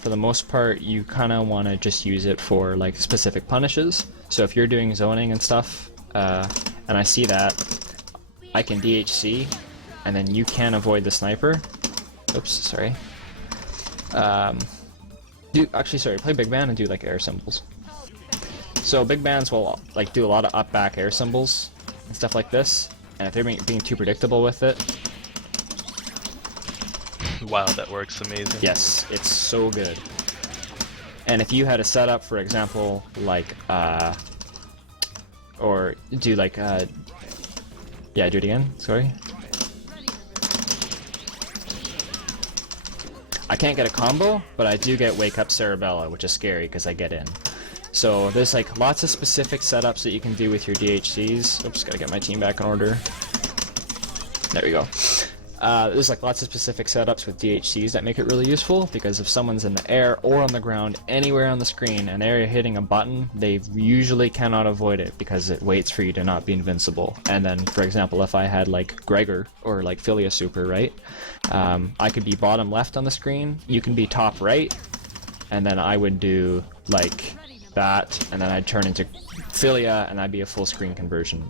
for the most part, you kind of want to just use it for like specific punishes. So if you're doing zoning and stuff, and I see that, I can DHC, and then you can avoid the sniper. Oops, sorry. Play big band and do like air symbols. So big bands will like do a lot of up back air symbols and stuff like this, and if they're being too predictable with it, Wow, that works amazing. yes, it's so good. And if you had a setup, for example, like or do like yeah, do it again. Sorry. I can't get a combo, but I do get Wake Up Cerebella, which is scary because I get in. So there's like lots of specific setups that you can do with your DHCs. Oops, gotta get my team back in order. There we go. There's like lots of specific setups with DHCs that make it really useful, because if someone's in the air or on the ground anywhere on the screen and they're hitting a button, they usually cannot avoid it because it waits for you to not be invincible. And then, for example, if I had like Gregor or like Philia Super, right? I could be bottom left on the screen, you can be top right, and then I would do like that, and then I'd turn into Philia, and that'd be a full screen conversion.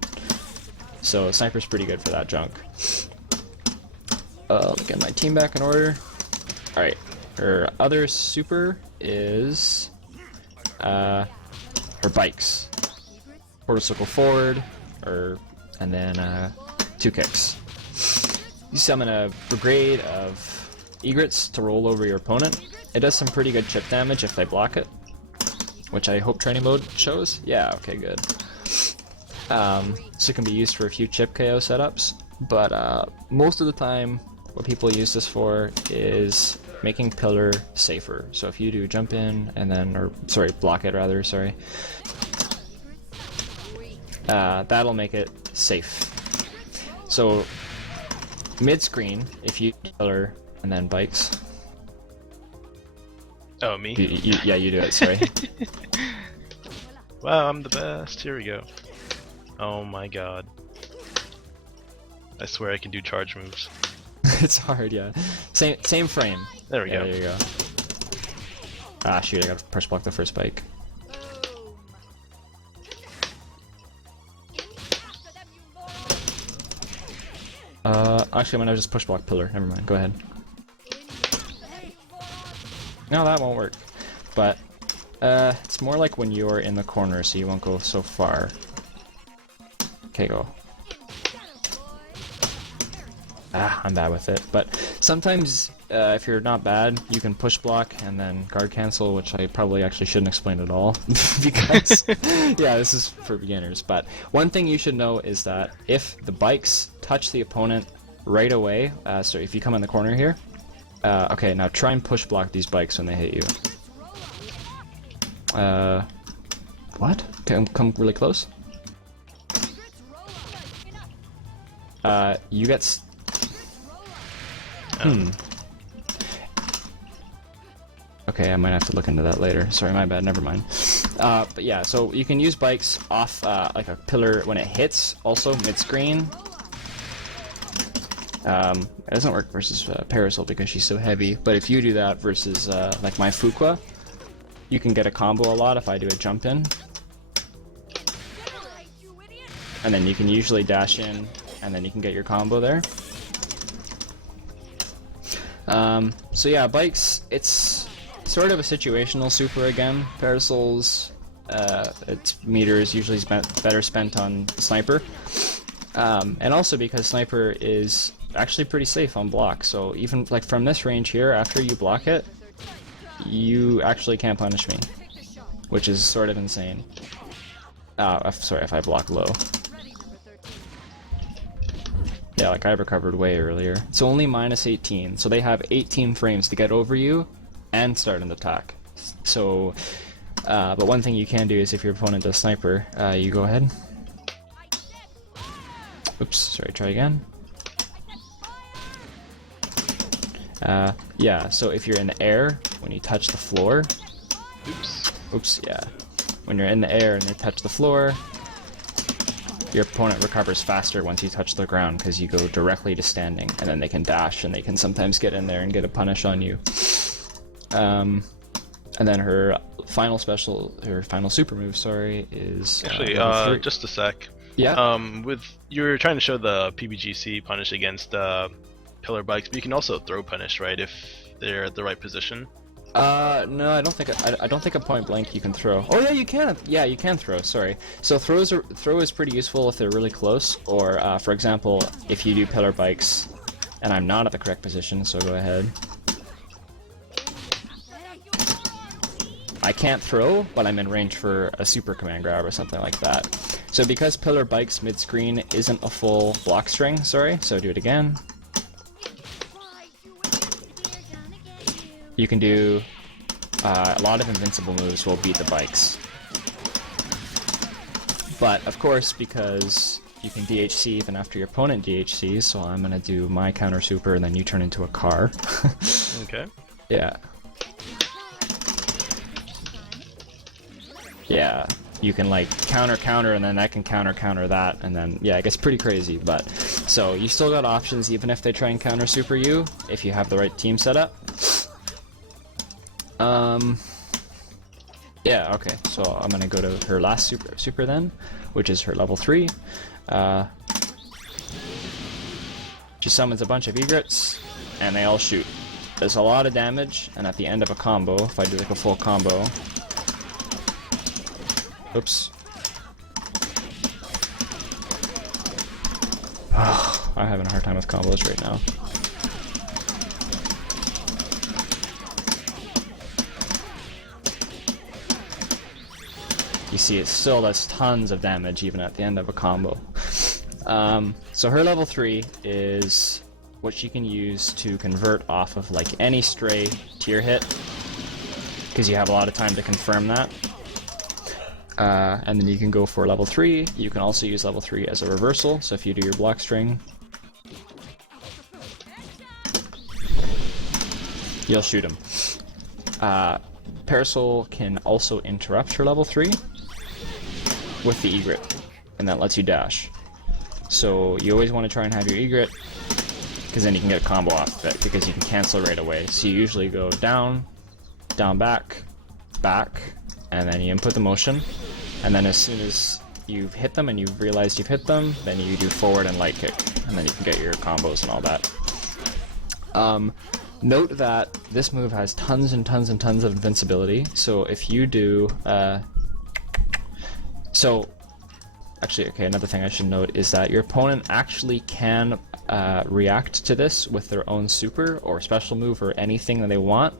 So Sniper's pretty good for that junk. Get my team back in order. Alright, her other super is her bikes. Quarter circle forward, and then 2 kicks. You summon a brigade of egrets to roll over your opponent. It does some pretty good chip damage if they block it, which I hope training mode shows. Yeah, okay, good. So it can be used for a few chip KO setups, but most of the time what people use this for is making pillar safer. So if you do jump in and then, block it rather, that'll make it safe. So mid-screen, if you pillar and then bikes. Oh, me? Yeah, you do it, sorry. Wow, I'm the best. Here we go. Oh my god. I swear I can do charge moves. It's hard, yeah. Same frame. There we go. There you go. Ah, shoot, I gotta press block the first bike. Actually, I'm gonna just push block pillar. Never mind, go ahead. No, that won't work. But, it's more like when you're in the corner, so you won't go so far. Okay, go. Ah, I'm bad with it. But sometimes, if you're not bad, you can push block and then guard cancel, which I probably actually shouldn't explain at all, because, yeah, this is for beginners. But one thing you should know is that if the bikes touch the opponent right away, so if you come in the corner here, okay, now try and push block these bikes when they hit you. What? Come really close. You get. Okay, I might have to look into that later. Sorry, my bad. Never mind. But yeah, so you can use bikes off like a pillar when it hits. Also mid-screen. It doesn't work versus Parasoul because she's so heavy. But if you do that versus like my Fuqua, you can get a combo a lot if I do a jump in. And then you can usually dash in, and then you can get your combo there. So yeah, bikes, it's sort of a situational super again. Parasoul's, its meter is usually better spent on Sniper. And also because Sniper is actually pretty safe on block, so even like from this range here, after you block it, you actually can't punish me, which is sort of insane. Sorry, if I block low. Yeah, like I recovered way earlier. It's only -18, so they have 18 frames to get over you and start an attack. So, but one thing you can do is if your opponent does Sniper, you go ahead. Oops, sorry, try again. Yeah, so if you're in the air, when you touch the floor... Oops, yeah. When you're in the air and they touch the floor, your opponent recovers faster once you touch the ground because you go directly to standing, and then they can dash and they can sometimes get in there and get a punish on you. And then her final super move, sorry, is actually just a sec. Yeah. With you were trying to show the PBGC punish against pillar bikes, but you can also throw punish, right? If they're at the right position. No, I don't think I don't think a point blank you can throw. Oh yeah, you can. Yeah, you can throw. Sorry. So throw is pretty useful if they're really close, or for example, if you do pillar bikes, and I'm not at the correct position, so go ahead. I can't throw, but I'm in range for a super command grab or something like that. So because pillar bikes mid-screen isn't a full block string, sorry, so do it again. You can do a lot of invincible moves will beat the bikes. But of course, because you can DHC even after your opponent DHCs, so I'm gonna do my counter super and then you turn into a car. Okay. Yeah. Yeah, you can like counter and then I can counter that, and then yeah, it gets pretty crazy. But so you still got options even if they try and counter super you, if you have the right team set up. Yeah, okay, so I'm gonna go to her last super then, which is her level 3. She summons a bunch of egrets, and they all shoot. There's a lot of damage, and at the end of a combo, if I do like a full combo... Oops. I'm having a hard time with combos right now. You see, it still does tons of damage even at the end of a combo. So her level 3 is what she can use to convert off of like any stray tier hit, because you have a lot of time to confirm that. And then you can go for level 3. You can also use level 3 as a reversal, so if you do your block string, you'll shoot him. Parasoul can also interrupt her level 3 with the egret, and that lets you dash. So you always want to try and have your egret, because then you can get a combo off of it, because you can cancel right away. So you usually go down, down, back, back, and then you input the motion, and then as soon as you've hit them and you've realized you've hit them, then you do forward and light kick, and then you can get your combos and all that. Note that this move has tons and tons and tons of invincibility, so if you do, actually, okay, another thing I should note is that your opponent actually can react to this with their own super or special move or anything that they want,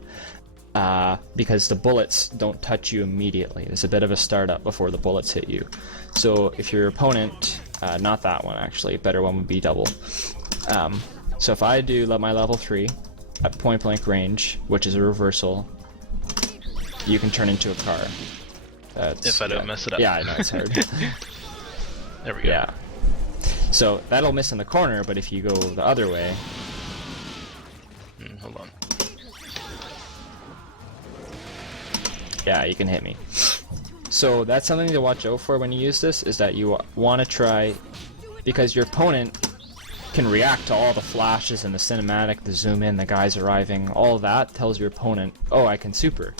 because the bullets don't touch you immediately. There's a bit of a startup before the bullets hit you. So if your opponent, not that one actually, better one would be double. So if I do my level 3 at point blank range, which is a reversal, you can turn into a car. If I don't mess it up. Yeah, I know, it's hard. There we go. Yeah. So that'll miss in the corner, but if you go the other way... Hold on. Yeah, you can hit me. So that's something to watch out for when you use this, is that you want to try... Because your opponent can react to all the flashes and the cinematic, the zoom in, the guys arriving, all of that tells your opponent, oh, I can super.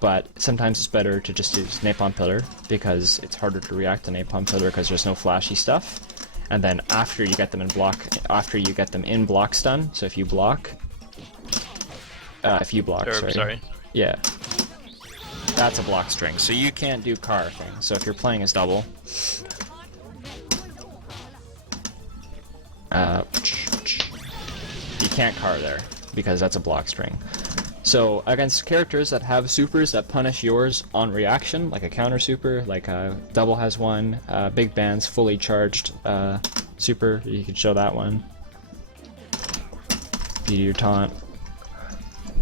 But sometimes it's better to just use Napalm Pillar, because it's harder to react to Napalm Pillar because there's no flashy stuff. And then after you get them in block stun, so if you block, sorry. Yeah. That's a block string, so you can't do car thing. So if you're playing as double, you can't car there, because that's a block string. So against characters that have supers that punish yours on reaction, like a counter super, like Double has one, Big Band's fully charged super, you can show that one. You do your taunt,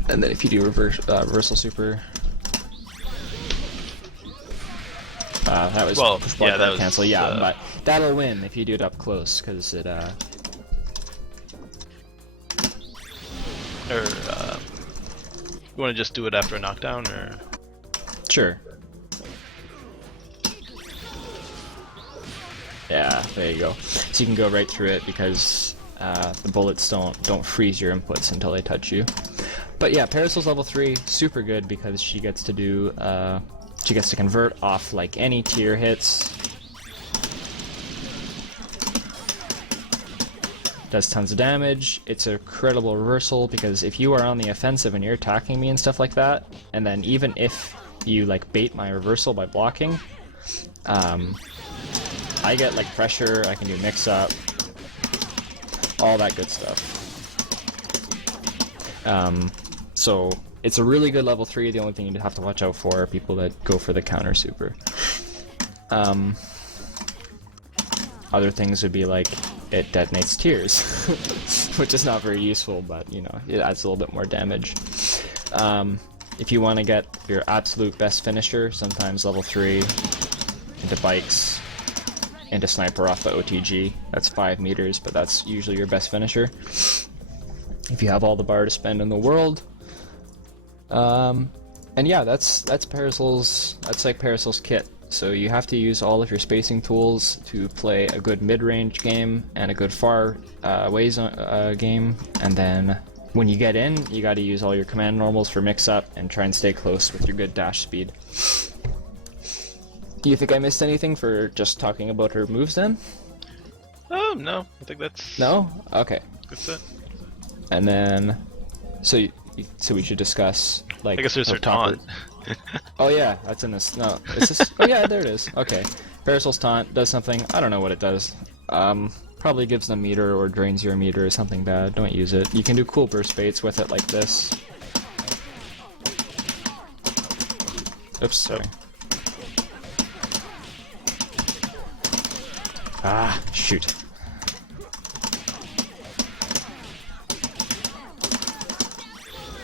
and then if you do reversal super, that was push block, that cancel. Yeah, but that'll win if you do it up close, because it you want to just do it after a knockdown, or? Sure. Yeah, there you go. So you can go right through it, because the bullets don't freeze your inputs until they touch you. But yeah, Parasoul's level 3, super good, because she gets to do she gets to convert off like any tier hits. does tons of damage. It's a credible reversal because if you are on the offensive and you're attacking me and stuff like that, and then even if you like bait my reversal by blocking, I get like pressure, I can do mix up, all that good stuff. So it's a really good level 3. The only thing you have to watch out for are people that go for the counter super. Other things would be like it detonates tears, which is not very useful, but you know, it adds a little bit more damage. If you want to get your absolute best finisher, sometimes level 3 into bikes, into sniper off the OTG. That's 5 meters, but that's usually your best finisher. If you have all the bar to spend in the world. And yeah, that's Parasoul's, that's like Parasoul's kit. So you have to use all of your spacing tools to play a good mid-range game and a good far ways game, and then when you get in, you got to use all your command normals for mix-up and try and stay close with your good dash speed. Do you think I missed anything for just talking about her moves then? No, I think that's... No? Okay. Good set. And then, so we should discuss, like... I guess there's her taunt. Oh yeah, that's in this. No, is this? Oh yeah, there it is. Okay. Parasoul's taunt does something. I don't know what it does. Probably gives them meter or drains your meter or something bad. Don't use it. You can do cool burst baits with it like this. Oops, sorry. Ah, shoot.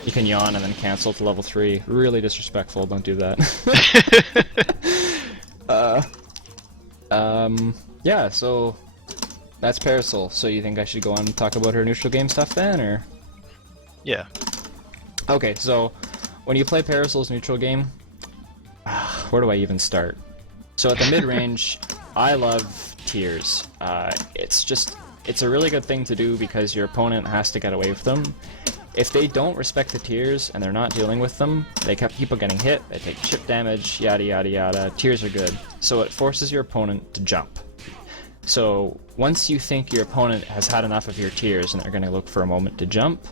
You can yawn and then cancel to level 3. Really disrespectful, don't do that. Yeah, so that's Parasoul. So you think I should go on and talk about her neutral game stuff then, or? Yeah. Okay, so when you play Parasoul's neutral game, where do I even start? So at the mid-range, I love tears. It's a really good thing to do because your opponent has to get away from them. If they don't respect the tears and they're not dealing with them, they keep on getting hit, they take chip damage, yada yada yada. Tears are good. So it forces your opponent to jump. So once you think your opponent has had enough of your tears and they're going to look for a moment to jump,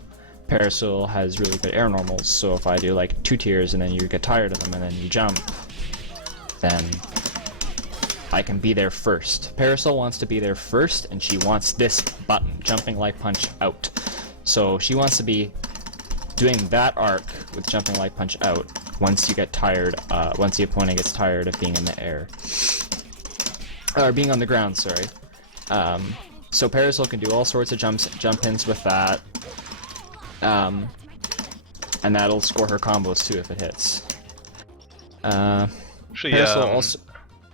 Parasoul has really good air normals. So if I do like 2 tears and then you get tired of them and then you jump, then I can be there first. Parasoul wants to be there first, and she wants this button, jumping light punch out. So she wants to be doing that arc with jumping light punch out once you get tired, once the opponent gets tired of being in the air. Or being on the ground, sorry. So Parasoul can do all sorts of jump-ins with that. And that'll score her combos too if it hits. Actually, Parasoul also...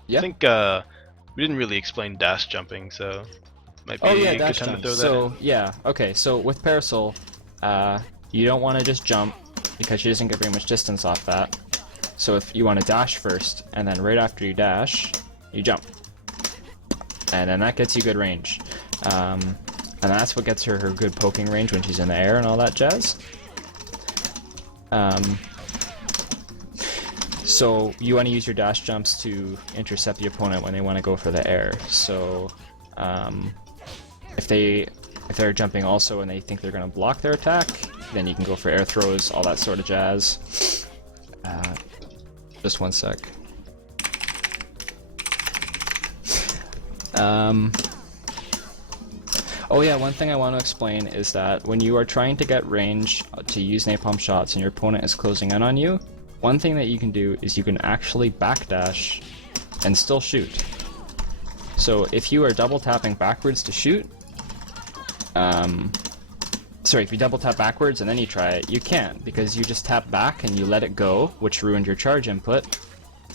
Yeah? I think we didn't really explain dash jumping, so might be a good time to throw that in. Yeah, okay, so with Parasoul, you don't want to just jump, because she doesn't get very much distance off that. So if you want to dash first, and then right after you dash, you jump. And then that gets you good range. And that's what gets her good poking range when she's in the air and all that jazz. So you want to use your dash jumps to intercept the opponent when they want to go for the air. So if they're jumping also and they think they're going to block their attack, then you can go for air throws, all that sort of jazz. Just one sec. Oh yeah, one thing I want to explain is that when you are trying to get range to use napalm shots and your opponent is closing in on you, one thing that you can do is you can actually backdash and still shoot. So if you are double tapping backwards to shoot, sorry, if you double tap backwards and then you try it, you can't, because you just tap back and you let it go, which ruined your charge input,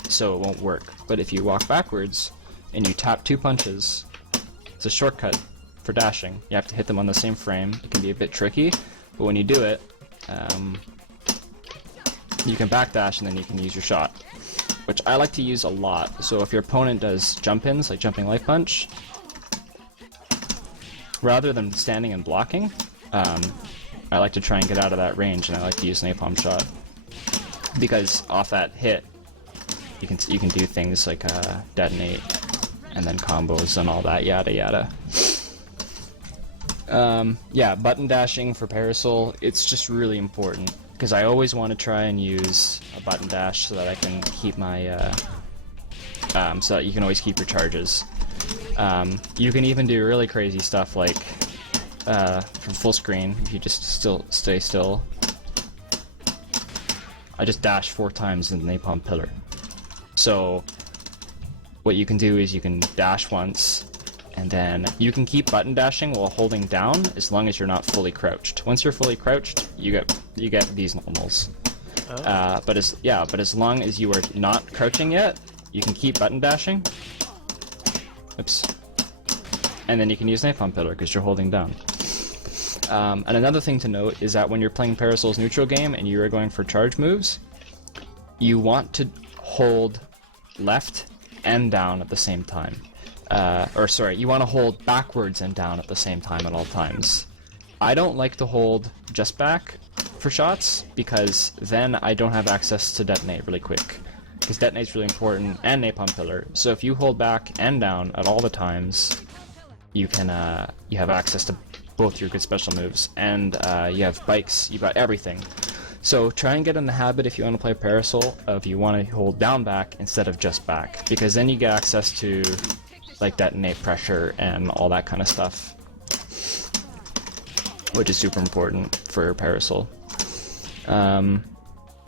so it won't work. But if you walk backwards and you tap 2 punches, it's a shortcut for dashing. You have to hit them on the same frame. It can be a bit tricky, but when you do it, you can backdash and then you can use your shot, which I like to use a lot. So if your opponent does jump-ins, like jumping light punch, rather than standing and blocking, I like to try and get out of that range, and I like to use napalm shot, because off that hit, you can do things like detonate, and then combos and all that yada yada. Yeah, button dashing for Parasoul, it's just really important, because I always want to try and use a button dash so that I can keep my, so that you can always keep your charges. You can even do really crazy stuff like, from full screen, if you just stay still. I just dashed 4 times in the Napalm Pillar. So, what you can do is you can dash once, and then you can keep button dashing while holding down as long as you're not fully crouched. Once you're fully crouched, you get these normals. Oh. But as long as you are not crouching yet, you can keep button dashing. Oops. And then you can use Napalm Pillar because you're holding down. And another thing to note is that when you're playing Parasoul's neutral game and you are going for charge moves, you want to hold left and down at the same time. You want to hold backwards and down at the same time at all times. I don't like to hold just back for shots, because then I don't have access to detonate really quick. Because detonate's really important, and Napalm Pillar. So if you hold back and down at all the times, you have access to both your good special moves, and you have bikes, you got everything. So try and get in the habit, if you want to play Parasoul, of you want to hold down back instead of just back, because then you get access to like detonate pressure and all that kind of stuff, which is super important for Parasoul. When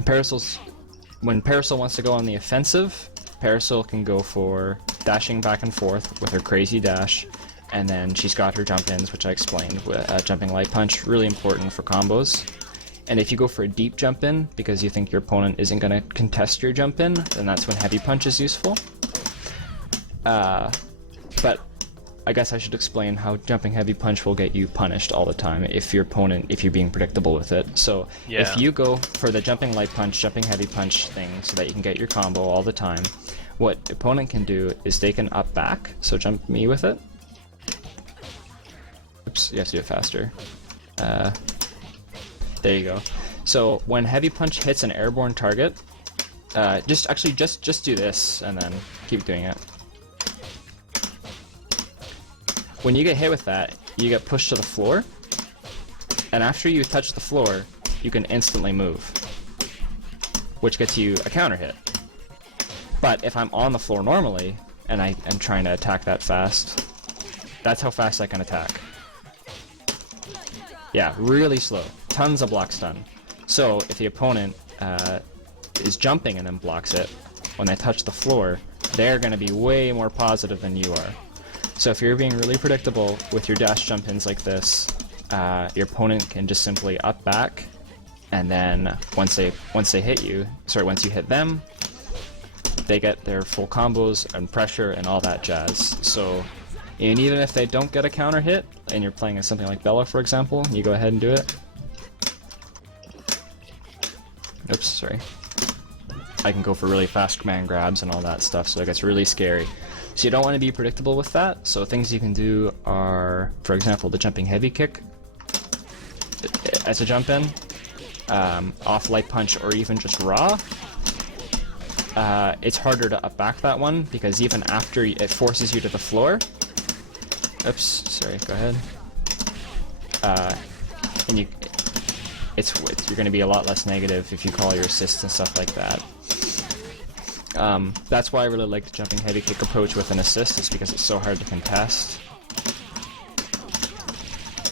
Parasoul wants to go on the offensive, Parasoul can go for dashing back and forth with her crazy dash, and then she's got her jump-ins, which I explained, with jumping light punch, really important for combos. And if you go for a deep jump-in, because you think your opponent isn't going to contest your jump-in, then that's when heavy punch is useful. But I guess I should explain how jumping heavy punch will get you punished all the time if you're being predictable with it. So if you go for the jumping light punch, jumping heavy punch thing so that you can get your combo all the time, what the opponent can do is they can up back, so jump me with it. Oops, you have to do it faster. There you go. So when heavy punch hits an airborne target, just do this and then keep doing it. When you get hit with that, you get pushed to the floor, and after you touch the floor, you can instantly move, which gets you a counter hit. But if I'm on the floor normally, and I am trying to attack that fast, that's how fast I can attack. Yeah, really slow. Tons of block stun. So if the opponent is jumping and then blocks it, when they touch the floor, they're going to be way more positive than you are. So if you're being really predictable with your dash jump-ins like this, your opponent can just simply up back, and then once you hit them, they get their full combos and pressure and all that jazz. So, and even if they don't get a counter hit, and you're playing as something like Bella, for example, you go ahead and do it. Oops, sorry. I can go for really fast command grabs and all that stuff, so it gets really scary. So you don't want to be predictable with that, so things you can do are, for example, the jumping heavy kick as a jump in, off light punch, or even just raw. It's harder to up back that one, because even after it forces you to the floor. Oops, sorry, go ahead. And you're going to be a lot less negative if you call your assists and stuff like that. That's why I really like the jumping heavy kick approach with an assist, is because it's so hard to contest.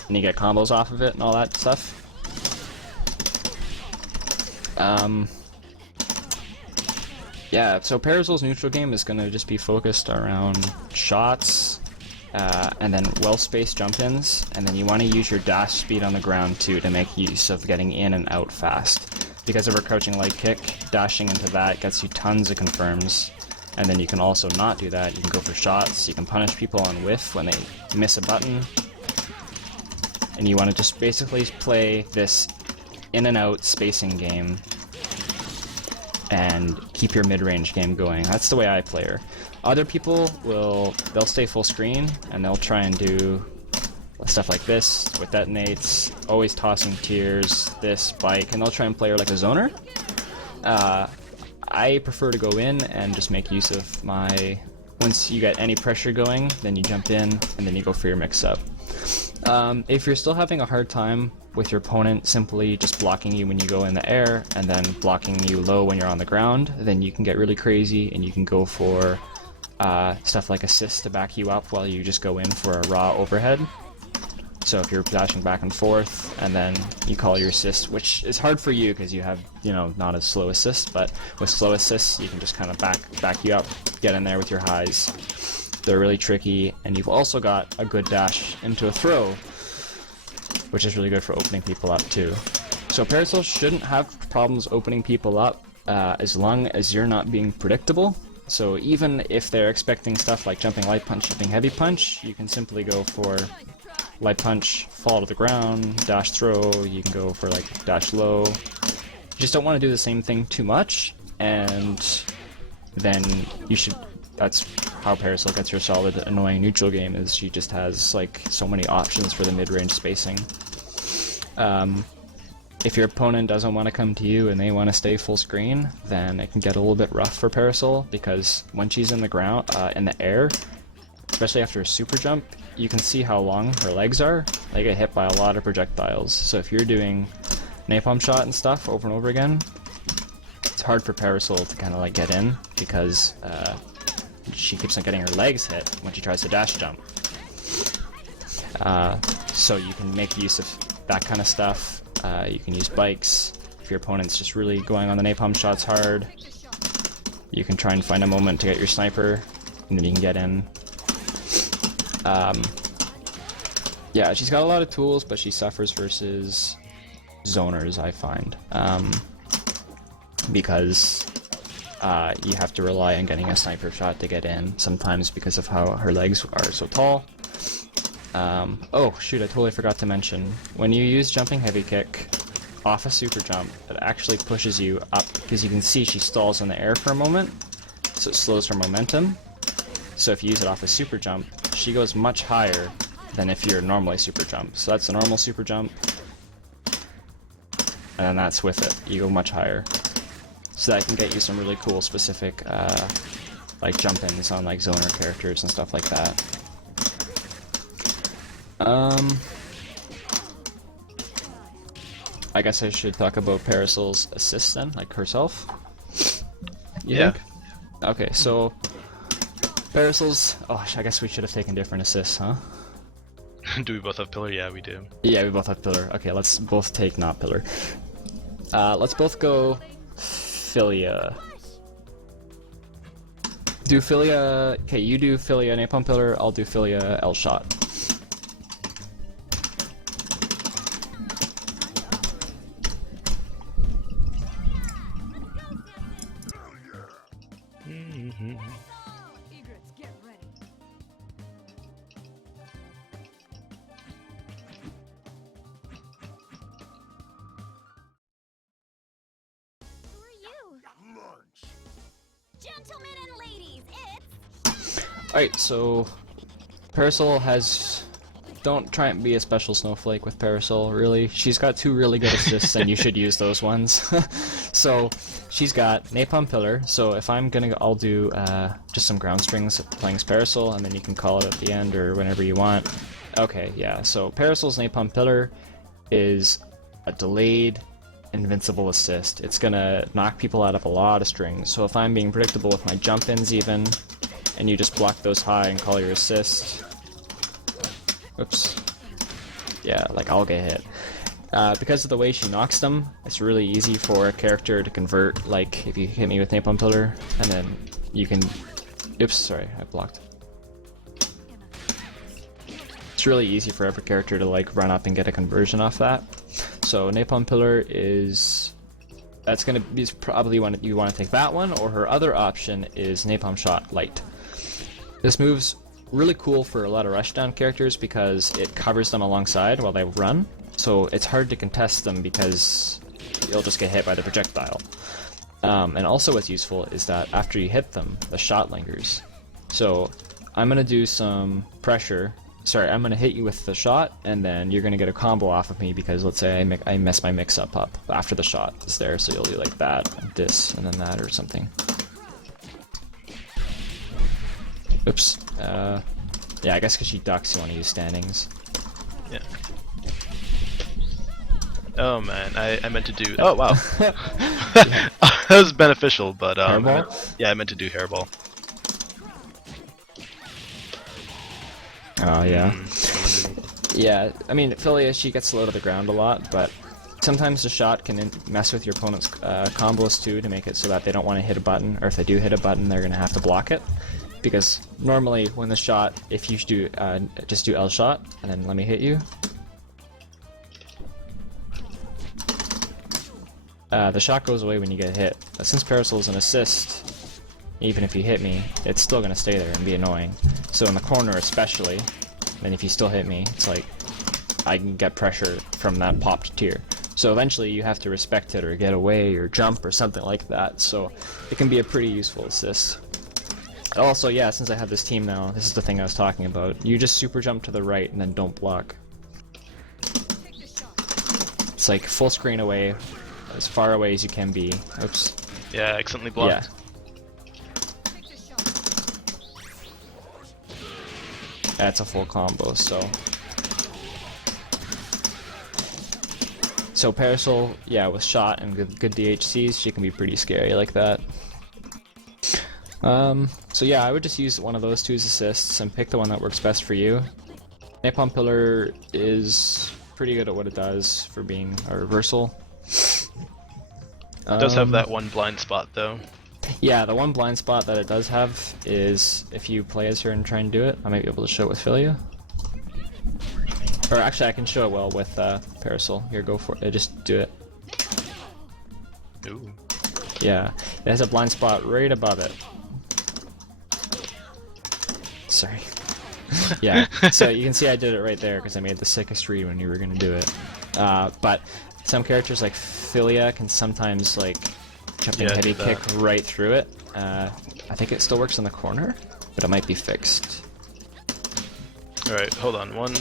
And you get combos off of it and all that stuff. Yeah, so Parasoul's neutral game is going to just be focused around shots, and then well-spaced jump-ins, and then you want to use your dash speed on the ground too to make use of getting in and out fast. Because of her crouching light kick, dashing into that gets you tons of confirms, and then you can also not do that. You can go for shots, you can punish people on whiff when they miss a button, and you want to just basically play this in and out spacing game and keep your mid-range game going. That's the way I play her. Other people they'll stay full screen and they'll try and do stuff like this with detonates, always tossing tiers, this bike, and they'll try and play her like a zoner. I prefer to go in and just make use of my once you get any pressure going, then you jump in, and then you go for your mix-up. If you're still having a hard time with your opponent simply just blocking you when you go in the air, and then blocking you low when you're on the ground, then you can get really crazy, and you can go for stuff like assists to back you up while you just go in for a raw overhead. So if you're dashing back and forth, and then you call your assist, which is hard for you because you have, you know, not as slow assist, but with slow assists, you can just kind of back you up, get in there with your highs. They're really tricky, and you've also got a good dash into a throw, which is really good for opening people up too. So Parasoul shouldn't have problems opening people up as long as you're not being predictable. So even if they're expecting stuff like jumping light punch, jumping heavy punch, you can simply go for light punch, fall to the ground, dash throw. You can go for like dash low. You just don't want to do the same thing too much, and then you should. That's how Parasoul gets her solid annoying neutral game, is she just has like so many options for the mid-range spacing. If your opponent doesn't want to come to you and they want to stay full screen, then it can get a little bit rough for Parasoul, because when she's in the ground, in the air, especially after a super jump, you can see how long her legs are. They get hit by a lot of projectiles. So if you're doing napalm shot and stuff over and over again, it's hard for Parasoul to kind of like get in, because she keeps on getting her legs hit when she tries to dash jump. So you can make use of that kind of stuff. You can use bikes. If your opponent's just really going on the napalm shots hard, you can try and find a moment to get your sniper, and then you can get in. Yeah, she's got a lot of tools, but she suffers versus zoners, I find. Because you have to rely on getting a sniper shot to get in, sometimes because of how her legs are so tall. Oh shoot, I totally forgot to mention, when you use jumping heavy kick off a super jump, it actually pushes you up, because you can see she stalls in the air for a moment, so it slows her momentum. So if you use it off a super jump, she goes much higher than if you're normally super jump. So that's a normal super jump, and then that's with it, you go much higher. So that can get you some really cool specific like jump-ins on like zoner characters and stuff like that. I guess I should talk about Parasoul's assists then, like herself. You think? Okay, so Parasoul's. Oh, I guess we should have taken different assists, huh? Do we both have pillar? Yeah, we do. Yeah, we both have pillar. Okay, let's both take not pillar. Let's both go Philia. Do Philia. Okay, you do Philia napalm pillar. I'll do Philia L shot. Gentlemen and ladies, it's... Alright, so Parasoul has... Don't try and be a special snowflake with Parasoul, really. She's got two really good assists, and you should use those ones. So, she's got Napalm Pillar, so if I'm gonna... I'll do just some ground strings playing as Parasoul, and then you can call it at the end or whenever you want. Okay, yeah, so Parasoul's Napalm Pillar is a delayed invincible assist. It's gonna knock people out of a lot of strings, so if I'm being predictable with my jump-ins even, and you just block those high and call your assist, oops, yeah, like I'll get hit. Because of the way she knocks them, it's really easy for a character to convert, like if you hit me with Napalm Pillar, and then you can, oops, sorry, I blocked. It's really easy for every character to like run up and get a conversion off that. So Napalm Pillar is, that's gonna be probably one you want to take that one, or her other option is Napalm Shot Light. This move's really cool for a lot of rushdown characters because it covers them alongside while they run, so it's hard to contest them because you'll just get hit by the projectile. And also what's useful is that after you hit them, the shot lingers. So I'm gonna do some pressure. Sorry, I'm gonna hit you with the shot, and then you're gonna get a combo off of me because let's say I mess my mix-up up after the shot is there, so you'll do like that, and this, and then that, or something. Oops. Yeah, I guess because she ducks, you want to use standings. Yeah. Oh man, I meant to do. Oh wow. That was beneficial, but Hairball? I meant to do hairball. Oh yeah. Mm, Yeah, I mean, Philia, she gets low to the ground a lot, but sometimes the shot can mess with your opponent's combos too to make it so that they don't want to hit a button, or if they do hit a button, they're going to have to block it. Because normally when the shot, if you do just do L shot, and then let me hit you. The shot goes away when you get hit. Since Parasoul is an assist, even if you hit me, it's still going to stay there and be annoying. So in the corner especially, and if you still hit me, it's like I can get pressure from that popped tier. So eventually you have to respect it or get away or jump or something like that. So it can be a pretty useful assist. Also, yeah, since I have this team now, this is the thing I was talking about. You just super jump to the right and then don't block. It's like full screen away, as far away as you can be. Oops. yeah, accidentally blocked. That's a full combo, so... So Parasoul, yeah, with shot and good DHCs, she can be pretty scary like that. So yeah, I would just use one of those two as assists and pick the one that works best for you. Napalm Pillar is pretty good at what it does for being a reversal. It does have that one blind spot though. Yeah, the one blind spot that it does have is if you play as her and try and do it. I might be able to show it with Philia. Or actually, I can show it well with Parasoul. Here, go for it. Just do it. Ooh. Yeah, it has a blind spot right above it. Sorry. Yeah, so you can see I did it right there because I made the sickest read when you were going to do it. But some characters like Philia can sometimes like jumping heavy kick right through it. I think it still works in the corner, but it might be fixed. Alright, hold on. One.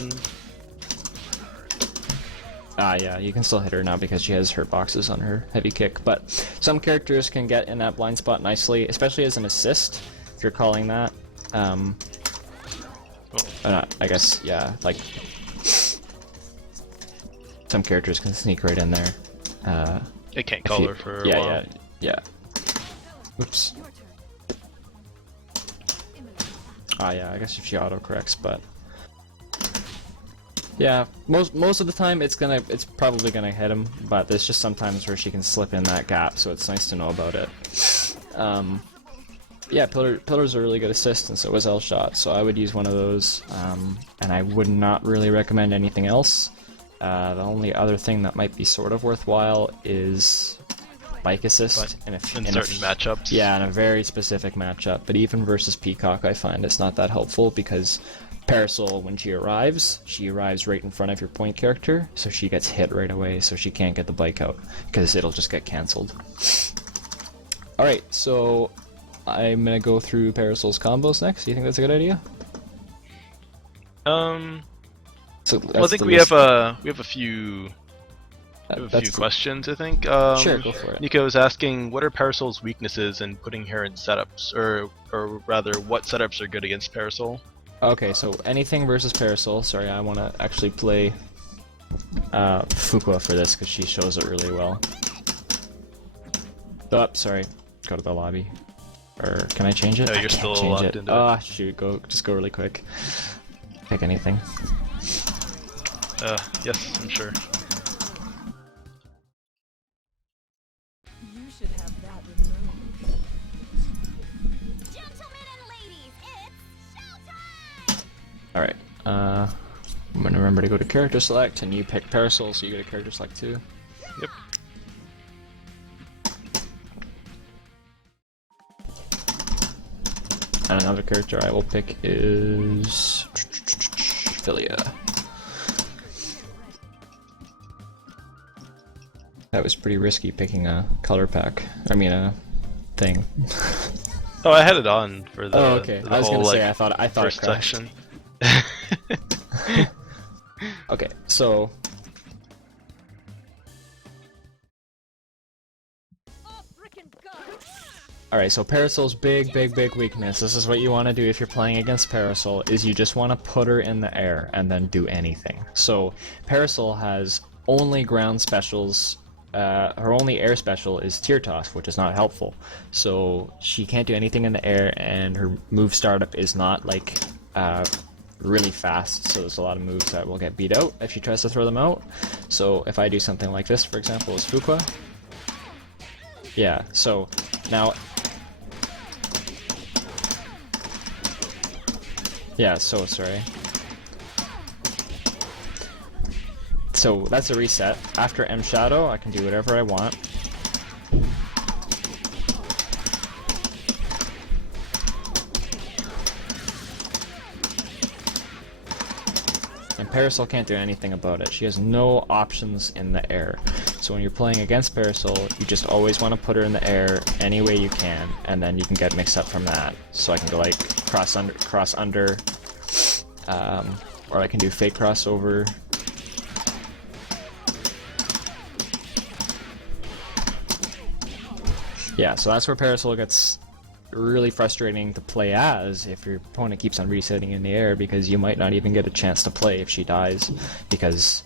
Yeah, you can still hit her now because she has hurt boxes on her heavy kick, but some characters can get in that blind spot nicely, especially as an assist, if you're calling that. I guess, yeah, like, some characters can sneak right in there. It can't call her for a while. Yeah. Oops. Yeah, I guess if she auto-corrects, but... Yeah, most of the time it's probably gonna hit him, but there's just sometimes where she can slip in that gap, so it's nice to know about it. Yeah, Pillar's a really good assist, and so is L shot, so I would use one of those, and I would not really recommend anything else. The only other thing that might be sort of worthwhile is bike assist in certain matchups. Yeah, in a very specific matchup, but even versus Peacock I find it's not that helpful because Parasoul, when she arrives right in front of your point character, so she gets hit right away, so she can't get the bike out, because it'll just get cancelled. Alright, so I'm gonna go through Parasoul's combos next. Do you think that's a good idea? So well, I think we have a few questions, I think. Sure, go for it. Nico is asking, what are Parasoul's weaknesses in putting her in setups, or rather, what setups are good against Parasoul? Okay, so anything versus Parasoul. Sorry, I want to actually play Fuqua for this because she shows it really well. Oh, sorry. Go to the lobby. Or can I change it? No, you're still locked into it. Ah, shoot. Just go really quick. Pick anything. Yes, I'm sure. You should have that removed. Gentlemen and ladies, it's showtime! Alright, I'm gonna remember to go to character select, and you pick Parasoul, so you go to character select too. Yep. And another character I will pick is Philia. That was pretty risky picking a color pack. I mean a thing. Oh, I had it on for the. Oh, okay. The I was whole, gonna say I thought first it crashed. section. Okay, so Oh, frickin' go! Alright, so Parasoul's big weakness, this is what you want to do if you're playing against Parasoul, is you just want to put her in the air and then do anything. So, Parasoul has only ground specials, her only air special is Tear Toss, which is not helpful. So, she can't do anything in the air, and her move startup is not, like, really fast, so there's a lot of moves that will get beat out if she tries to throw them out. So, if I do something like this, for example, as Fuqua, yeah, so, now... Yeah, so sorry. So that's a reset. After M Shadow, I can do whatever I want. And Parasoul can't do anything about it. She has no options in the air. So when you're playing against Parasoul, you just always want to put her in the air any way you can, and then you can get mixed up from that. So I can go like cross under, or I can do fake crossover. Yeah, so that's where Parasoul gets really frustrating to play as if your opponent keeps on resetting in the air, because you might not even get a chance to play if she dies, because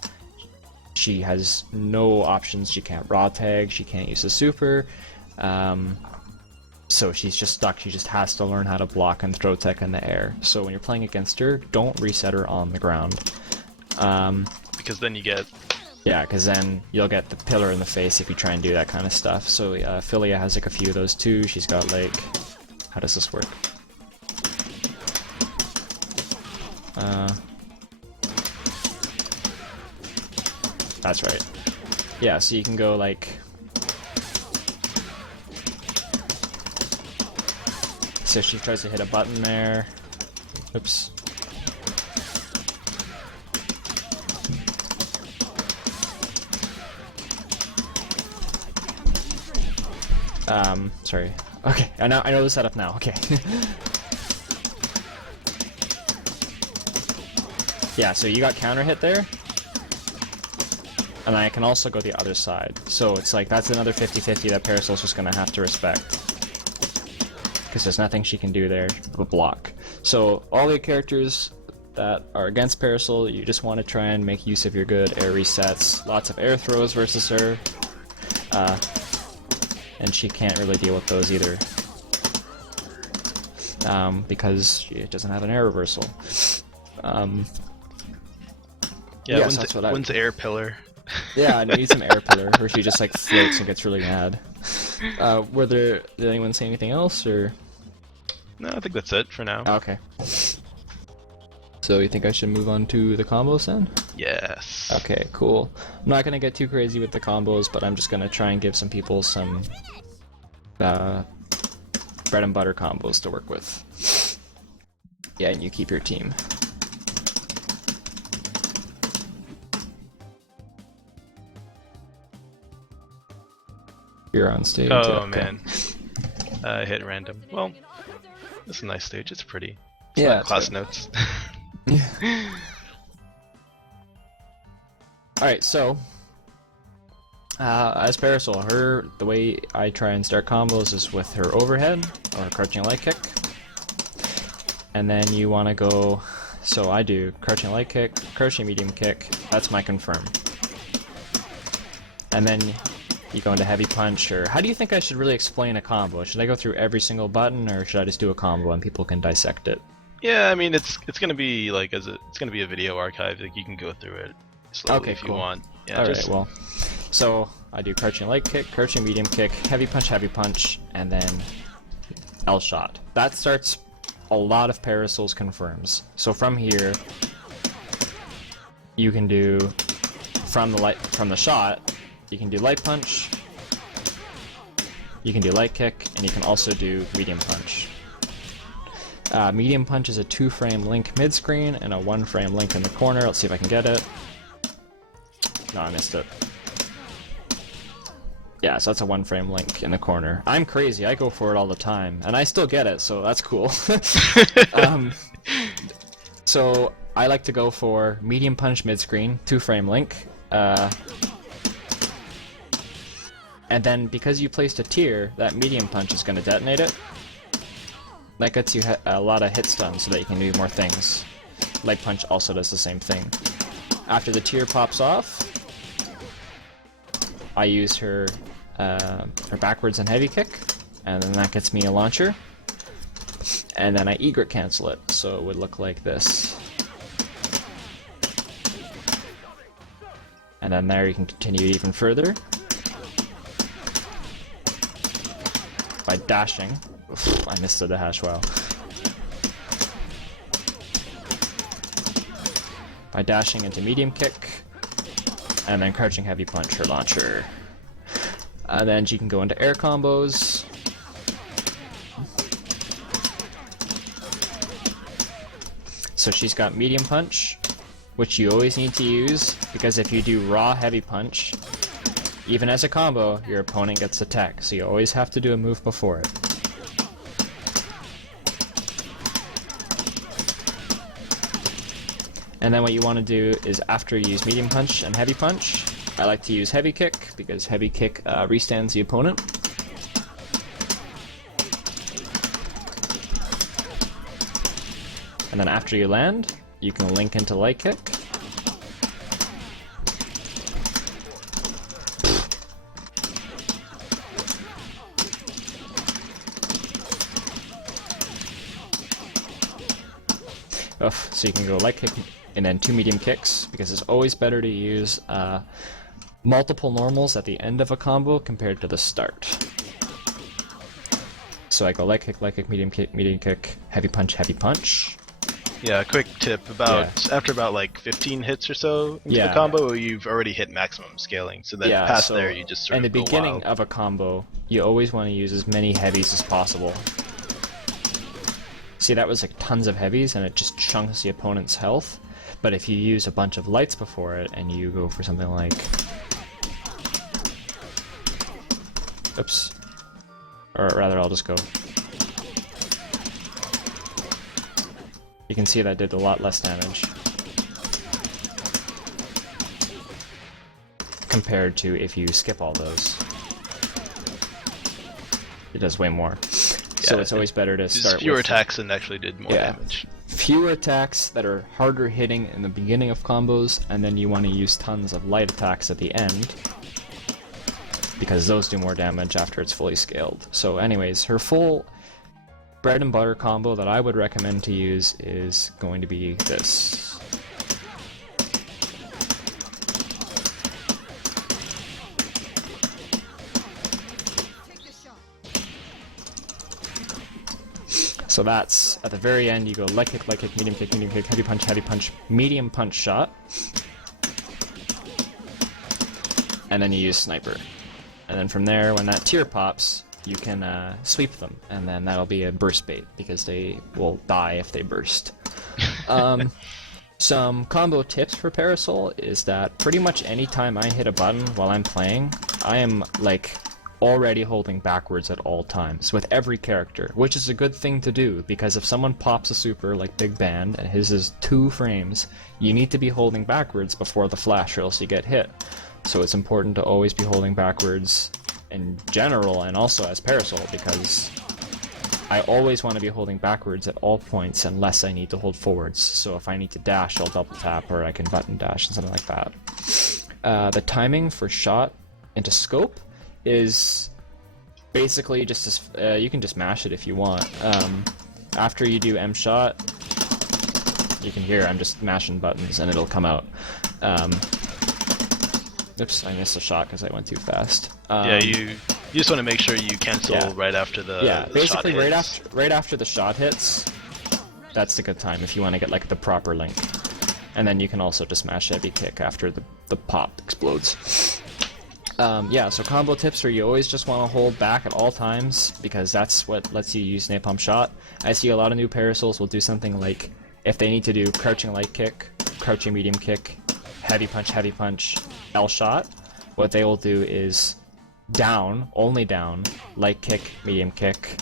she has no options. She can't raw tag, she can't use a super, so she's just stuck. She just has to learn how to block and throw tech in the air. So when you're playing against her, don't reset her on the ground. Because then you get... Yeah, because then you'll get the pillar in the face if you try and do that kind of stuff. So Philia has like a few of those too. She's got like... How does this work? That's right. Yeah, so you can go like... So she tries to hit a button there. Oops. Sorry. Okay, I know the setup now. Okay. Yeah, so you got counter hit there. And I can also go the other side. So it's like, that's another 50-50 that Parasoul's just gonna have to respect. Because there's nothing she can do there but block. So all the characters that are against Parasoul, you just want to try and make use of your good air resets. Lots of air throws versus her. And she can't really deal with those either. Because she doesn't have an air reversal. Yeah, so when's air pillar? Yeah, I need some air pillar where she just like floats and gets really mad. Did anyone say anything else, or? No, I think that's it for now. Okay. So you think I should move on to the combos then? Yes. Okay, cool. I'm not gonna get too crazy with the combos, but I'm just gonna try and give some people some bread and butter combos to work with. Yeah, and you keep your team. You're on stage. Oh okay. man. Hit random. Well, it's a nice stage. It's pretty. It's Yeah, not class notes. Alright, so as Parasoul, the way I try and start combos is with her overhead or crouching light kick. And then you want to go, so I do crouching light kick, crouching medium kick, that's my confirm. And then you go into heavy punch, or how do you think I should really explain a combo? Should I go through every single button, or should I just do a combo and people can dissect it? Yeah, I mean it's gonna be like it's gonna be a video archive. Like you can go through it slowly if you want. Yeah. Alright, well, so I do crouching light kick, crouching medium kick, heavy punch, and then L shot. That starts a lot of Parasoul's confirms. So from here, you can do from the shot, you can do light punch, you can do light kick, and you can also do medium punch. Medium punch is a 2-frame link mid-screen and a 1-frame link in the corner. Let's see if I can get it. No, I missed it. Yeah, so that's a 1-frame link in the corner. I'm crazy, I go for it all the time, and I still get it, so that's cool. So I like to go for medium punch mid-screen, 2-frame link, And then because you placed a tier, that medium punch is going to detonate it. That gets you a lot of hit stun so that you can do more things. Leg punch also does the same thing. After the tier pops off, I use her backwards and heavy kick, and then that gets me a launcher. And then I egret cancel it, so it would look like this. And then there you can continue even further by dashing. Oof, I missed the dash, wow. By dashing into medium kick, and then crouching heavy punch or launcher. And then she can go into air combos. So she's got medium punch, which you always need to use, because if you do raw heavy punch, even as a combo, your opponent gets attacked, so you always have to do a move before it. And then what you want to do is after you use medium punch and heavy punch, I like to use heavy kick, because heavy kick restands the opponent. And then after you land, you can link into light kick. Oof, so you can go light kick and then 2 medium kicks, because it's always better to use multiple normals at the end of a combo compared to the start. So I go light kick, medium kick, heavy punch, heavy punch. Yeah, quick tip about after about like 15 hits or so into the combo, you've already hit maximum scaling. So then past there, you just sort of in the go beginning wild. of a combo, you always want to use as many heavies as possible. See, that was like tons of heavies, and it just chunks the opponent's health. But if you use a bunch of lights before it, and you go for something like, oops, or rather, I'll just go. You can see that did a lot less damage compared to if you skip all those. It does way more. So it's always better to start with fewer attacks and actually did more damage. Fewer attacks that are harder hitting in the beginning of combos, and then you want to use tons of light attacks at the end, because those do more damage after it's fully scaled. So anyways, her full bread and butter combo that I would recommend to use is going to be this. So that's, at the very end, you go light kick, medium kick, heavy punch, medium punch shot. And then you use sniper. And then from there, when that tier pops, you can sweep them, and then that'll be a burst bait, because they will die if they burst. Some combo tips for Parasoul is that pretty much any time I hit a button while I'm playing, I am like already holding backwards at all times with every character, which is a good thing to do, because if someone pops a super like Big Band and his is 2 frames, you need to be holding backwards before the flash or else you get hit. So it's important to always be holding backwards in general, and also as Parasoul, because I always want to be holding backwards at all points unless I need to hold forwards. So if I need to dash, I'll double tap, or I can button dash and something like that. The timing for shot into scope is basically just as, you can just mash it if you want. After you do M shot, you can hear I'm just mashing buttons and it'll come out. Oops, I missed a shot because I went too fast. You just want to make sure you cancel right after the basically shot hits. right after the shot hits, that's a good time if you want to get like the proper link. And then you can also just mash heavy kick after the pop explodes. So combo tips are you always just want to hold back at all times, because that's what lets you use napalm shot. I see a lot of new Parasouls will do something like, if they need to do crouching light kick, crouching medium kick, heavy punch, L shot, what they will do is down, only down, light kick, medium kick,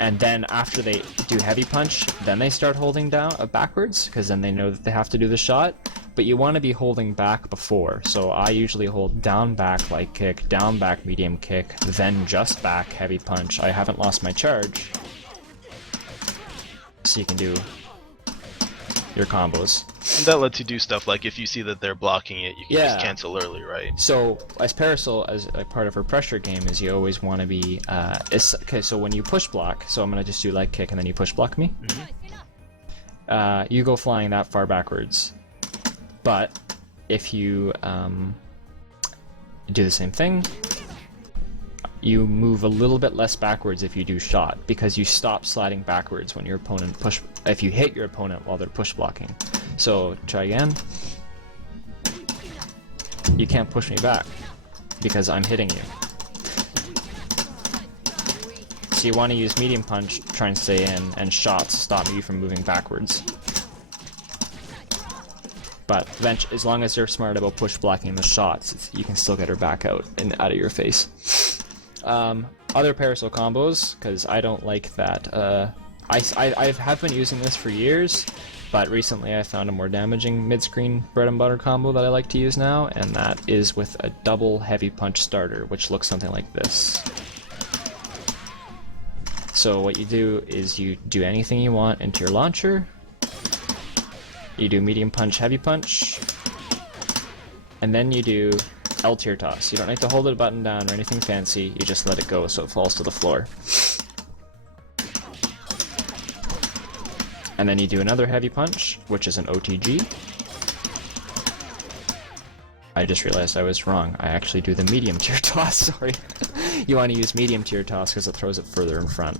and then after they do heavy punch, then they start holding down backwards, because then they know that they have to do the shot. but you want to be holding back before. So I usually hold down back light kick, down back medium kick, then just back heavy punch. I haven't lost my charge, so you can do your combos. And that lets you do stuff like if you see that they're blocking it, you can Yeah. just cancel early, right? So as Parasoul, as a part of her pressure game, is you always want to be okay. So when you push block, so I'm gonna just do light kick and then you push block me. You go flying that far backwards. But if you do the same thing, you move a little bit less backwards if you do shot, because you stop sliding backwards when your opponent if you hit your opponent while they're push blocking. So try again. You can't push me back because I'm hitting you. So you want to use medium punch, try and stay in, and shots stop you from moving backwards. But as long as you're smart about push blocking the shots, you can still get her back out and out of your face. Other Parasoul combos, because I don't like that. I have been using this for years, but recently I found a more damaging mid-screen bread and butter combo that I like to use now, and that is with a double heavy punch starter, which looks something like this. So what you do is you do anything you want into your launcher. You do medium punch, heavy punch, and then you do L tier toss. You don't need to hold it button down or anything fancy, you just let it go so it falls to the floor. And then you do another heavy punch, which is an OTG. I just realized I was wrong. I actually do the medium tier toss, sorry. You want to use medium tier toss because it throws it further in front.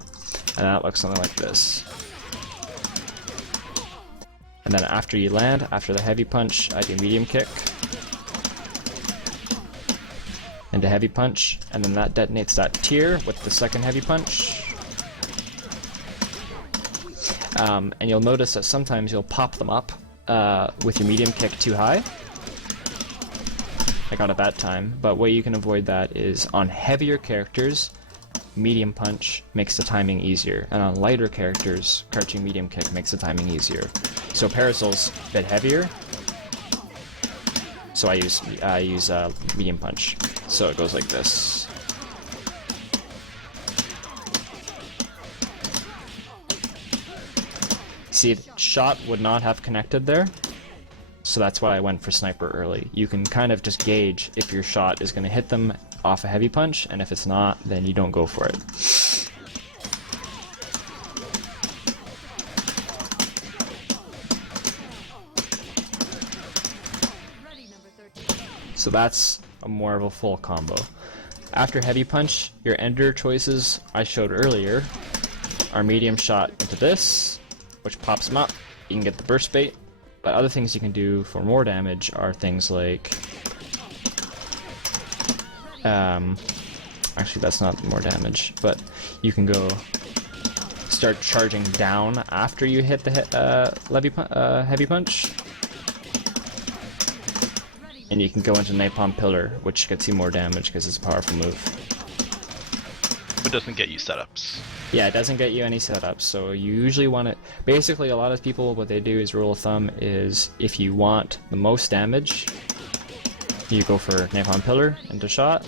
And that looks something like this. And then after you land, after the heavy punch, I do medium kick. And a heavy punch, and then that detonates that tier with the second heavy punch. And you'll notice that sometimes you'll pop them up with your medium kick too high. I got it that time, but way you can avoid that is on heavier characters, medium punch makes the timing easier, and on lighter characters, crouching medium kick makes the timing easier. So Parasoul's a bit heavier, so I use medium punch. So it goes like this. See, shot would not have connected there, so that's why I went for sniper early. You can kind of just gauge if your shot is going to hit them off a heavy punch, and if it's not, then you don't go for it. So that's more of a full combo. After heavy punch, your ender choices I showed earlier are medium shot into this, which pops them up. You can get the burst bait, but other things you can do for more damage are things like actually that's not more damage, but you can go start charging down after you hit the heavy punch. And you can go into Napalm Pillar, which gets you more damage because it's a powerful move. But doesn't get you setups. Yeah, it doesn't get you any setups, so you usually want it... Basically, a lot of people, what they do is, rule of thumb, is if you want the most damage, you go for Napalm Pillar into shot,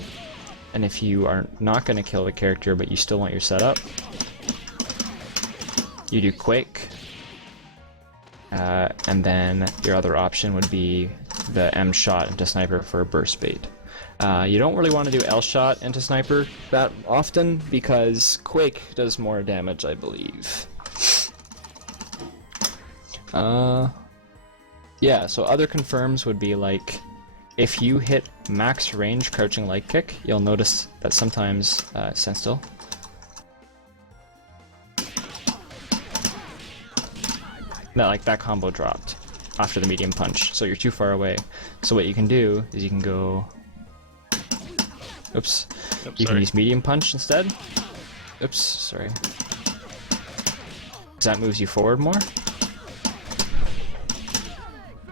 and if you are not going to kill the character but you still want your setup, you do Quake, and then your other option would be the M shot into sniper for a burst bait. You don't really want to do L shot into sniper that often because Quake does more damage, I believe. Yeah, so other confirms would be like if you hit max range crouching light kick, you'll notice that sometimes stand still. That combo dropped after the medium punch, so you're too far away. So what you can do is you can go... Oops. You can use medium punch instead. Oops, sorry. Because that moves you forward more.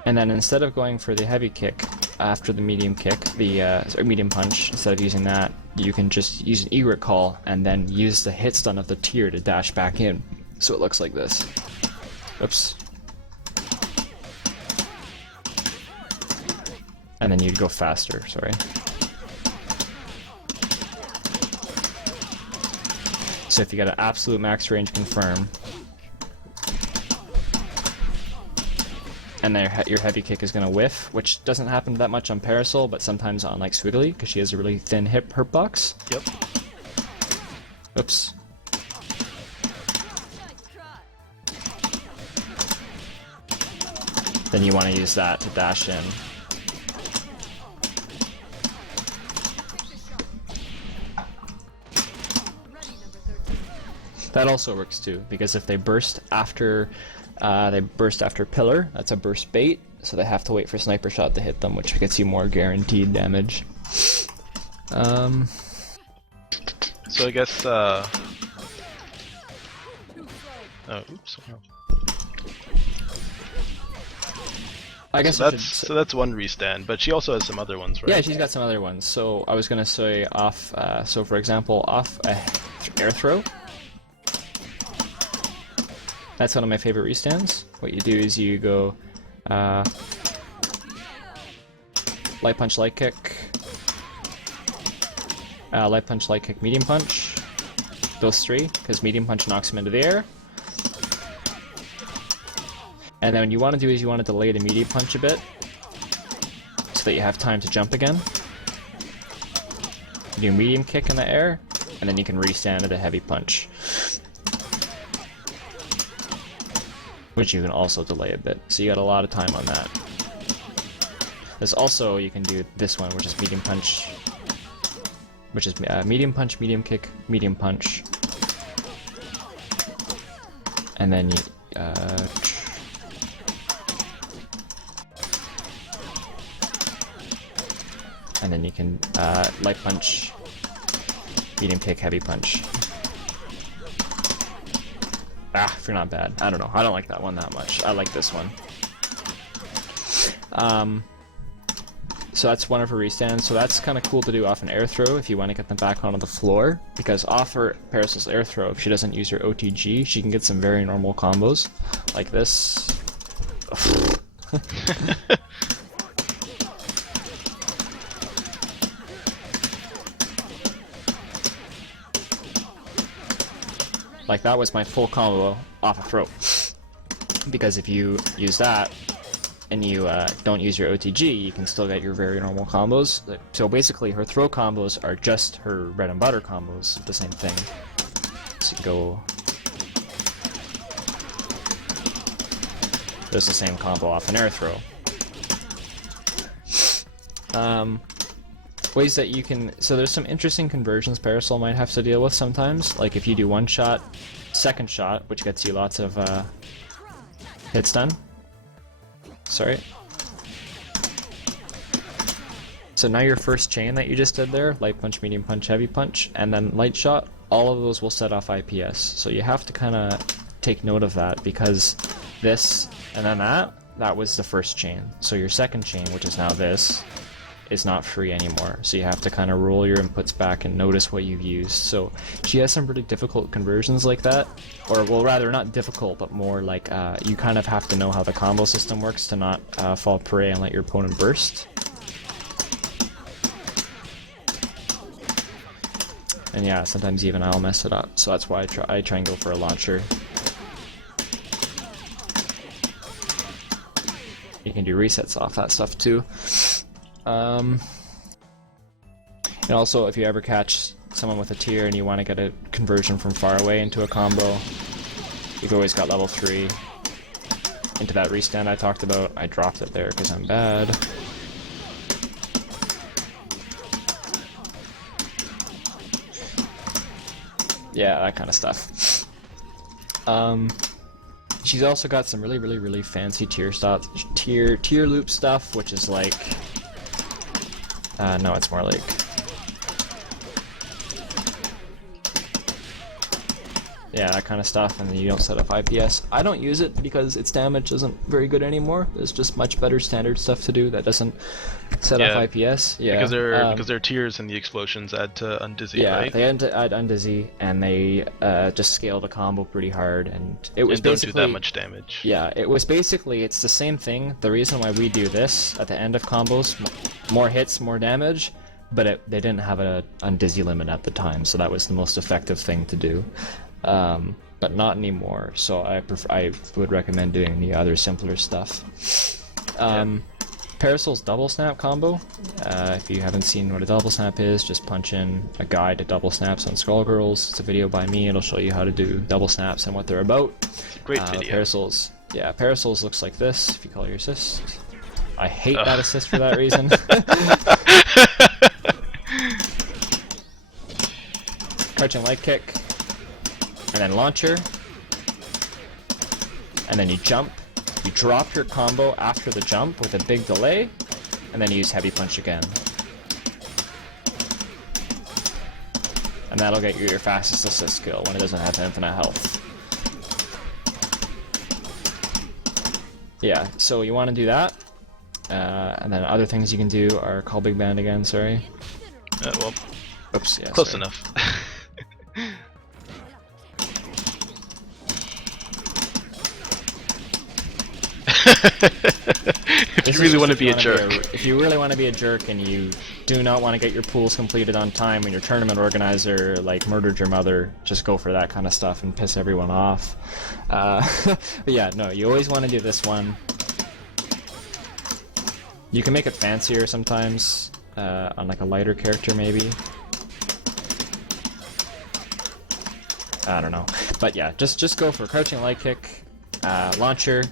And then instead of going for the heavy kick after the medium kick, the medium punch, instead of using that, you can just use an egret call and then use the hit stun of the tier to dash back in. So it looks like this. Oops. And then you'd go faster, sorry. So if you got an absolute max range confirm, and your heavy kick is going to whiff, which doesn't happen that much on Parasoul, but sometimes on like Swiggly, because she has a really thin hurt box. Yep. Oops. Then you want to use that to dash in. That also works too, because if they burst after pillar, that's a burst bait, so they have to wait for sniper shot to hit them, which gets you more guaranteed damage. So I guess oops. I guess So that's one restand, but she also has some other ones, right? yeah, she's got some other ones. So I was gonna say off. So for example, off air throw. That's one of my favorite restands. What you do is you go light punch, light kick, light punch, light kick, medium punch. Those three, because medium punch knocks him into the air. And then what you want to do is you want to delay the medium punch a bit, so that you have time to jump again. You do medium kick in the air, and then you can restand at a heavy punch, which you can also delay a bit. So you got a lot of time on that. There's also, you can do this one, which is medium punch, medium punch, medium kick, medium punch, and then you can light punch, medium kick, heavy punch. If you're not bad. I don't know. I don't like that one that much. I like this one. So that's one of her restands. So that's kind of cool to do off an air throw if you want to get them back onto the floor. Because off her Parasoul's air throw, if she doesn't use her OTG, she can get some very normal combos. Like this. Like that was my full combo off a throw. Because if you use that and you don't use your OTG, you can still get your very normal combos. So basically her throw combos are just her bread and butter combos, the same thing. So you go... There's the same combo off an air throw. Ways that you can... So there's some interesting conversions Parasoul might have to deal with sometimes. Like if you do one shot, second shot, which gets you lots of hits done. Sorry. So now your first chain that you just did there, light punch, medium punch, heavy punch, and then light shot, all of those will set off IPS. So you have to kind of take note of that, because this and then that was the first chain. So your second chain, which is now this, is not free anymore, so you have to kind of roll your inputs back and notice what you've used. So she has some pretty difficult conversions like that, or well, rather not difficult, but more like you kind of have to know how the combo system works to not fall prey and let your opponent burst. And yeah, sometimes even I'll mess it up, so that's why I try and go for a launcher. You can do resets off that stuff too. And also, if you ever catch someone with a tier and you want to get a conversion from far away into a combo, you've always got level 3 into that restand I talked about. I dropped it there because I'm bad. Yeah, that kind of stuff. She's also got some really fancy tier loop stuff, which is like... no, it's more like... Yeah, that kind of stuff, and then you don't set up IPS. I don't use it because its damage isn't very good anymore. There's just much better standard stuff to do that doesn't set up IPS. Yeah, because their tears and the explosions add to undizzy, yeah, right? they add undizzy, and they just scale the combo pretty hard, and it was And don't basically do that much damage. Yeah, it was basically, it's the same thing. The reason why we do this at the end of combos, more hits, more damage, but they didn't have a undizzy limit at the time, so that was the most effective thing to do. But not anymore, so I would recommend doing the other simpler stuff. Parasoul's double snap combo, if you haven't seen what a double snap is, just punch in a guide to double snaps on Skullgirls. It's a video by me, it'll show you how to do double snaps and what they're about. Great video. Parasoul's looks like this, if you call your assist. I hate that assist for that reason. Crouching light kick, and then launcher, and then you jump. You drop your combo after the jump with a big delay, and then you use heavy punch again. And that'll get you your fastest assist skill when it doesn't have infinite health. Yeah, so you want to do that. And then other things you can do are call big band again, sorry. Well, Oops, yeah, close sorry. enough. If you really want to be a jerk. If you really want to be a jerk and you do not want to get your pools completed on time when your tournament organizer like murdered your mother, just go for that kind of stuff and piss everyone off. But yeah, no, you always want to do this one. You can make it fancier sometimes, on like a lighter character maybe. I don't know. But yeah, just go for crouching light kick, launcher,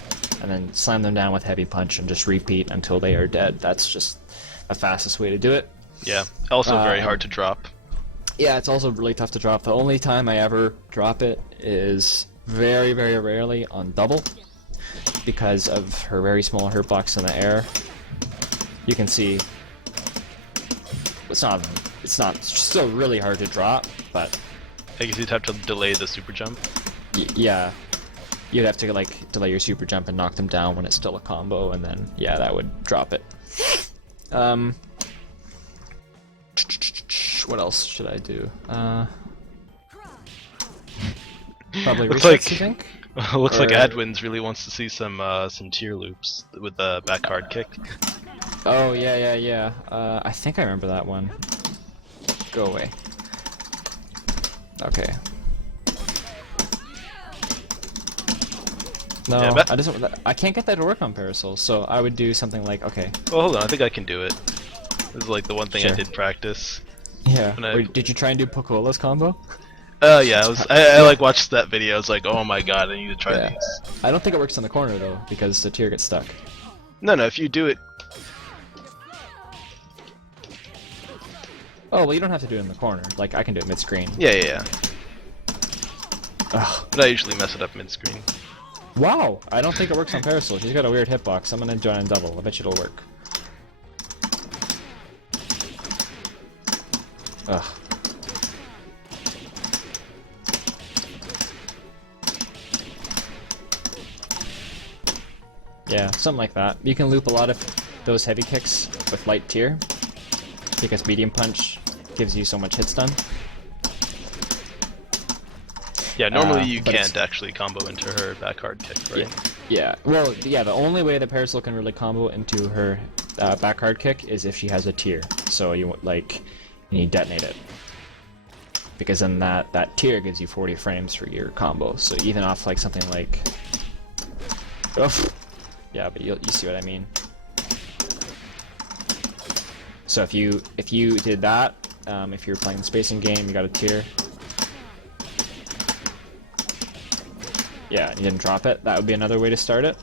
and then slam them down with heavy punch and just repeat until they are dead. That's just the fastest way to do it. Yeah, also very hard to drop. Yeah, it's also really tough to drop. The only time I ever drop it is very, very rarely on double because of her very small hurt box in the air. You can see it's still really hard to drop, but I guess you'd have to delay the super jump. Yeah. You'd have to like delay your super jump and knock them down when it's still a combo, and then yeah, that would drop it. What else should I do? Probably Looks resets, like you think? looks like Or- Adwin's really wants to see some tier loops with the back hard kick. Oh yeah. I think I remember that one. Go away. Okay. No, Yeah, but- I can't get that to work on Parasoul, so I would do something like, okay. Well, hold on, I think I can do it. This is like the one thing I Sure. did practice. Yeah. And I- Wait, did you try and do Pocola's combo? Yeah, I like watched that video. I was like, oh my god, I need to try Yeah. these. I don't think it works in the corner though, because the tier gets stuck. No, if you do it, Oh, well, you don't have to do it in the corner. Like, I can do it mid-screen. yeah. Ugh. But I usually mess it up mid-screen. Wow! I don't think it works on Parasoul. She's got a weird hitbox. I'm gonna join in double. I bet you it'll work. Ugh. Yeah, something like that. You can loop a lot of those heavy kicks with light tier, because medium punch gives you so much hit stun. Yeah, normally you but can't actually combo into her back hard kick, right? Yeah. Well, yeah. The only way that Parasoul can really combo into her back hard kick is if she has a tier. So you detonate it, because then that tier gives you 40 frames for your combo. So even off like something like, oof. Yeah, but you see what I mean. So if you did that, if you're playing the spacing game, you got a tier. Yeah, you didn't drop it. That would be another way to start it.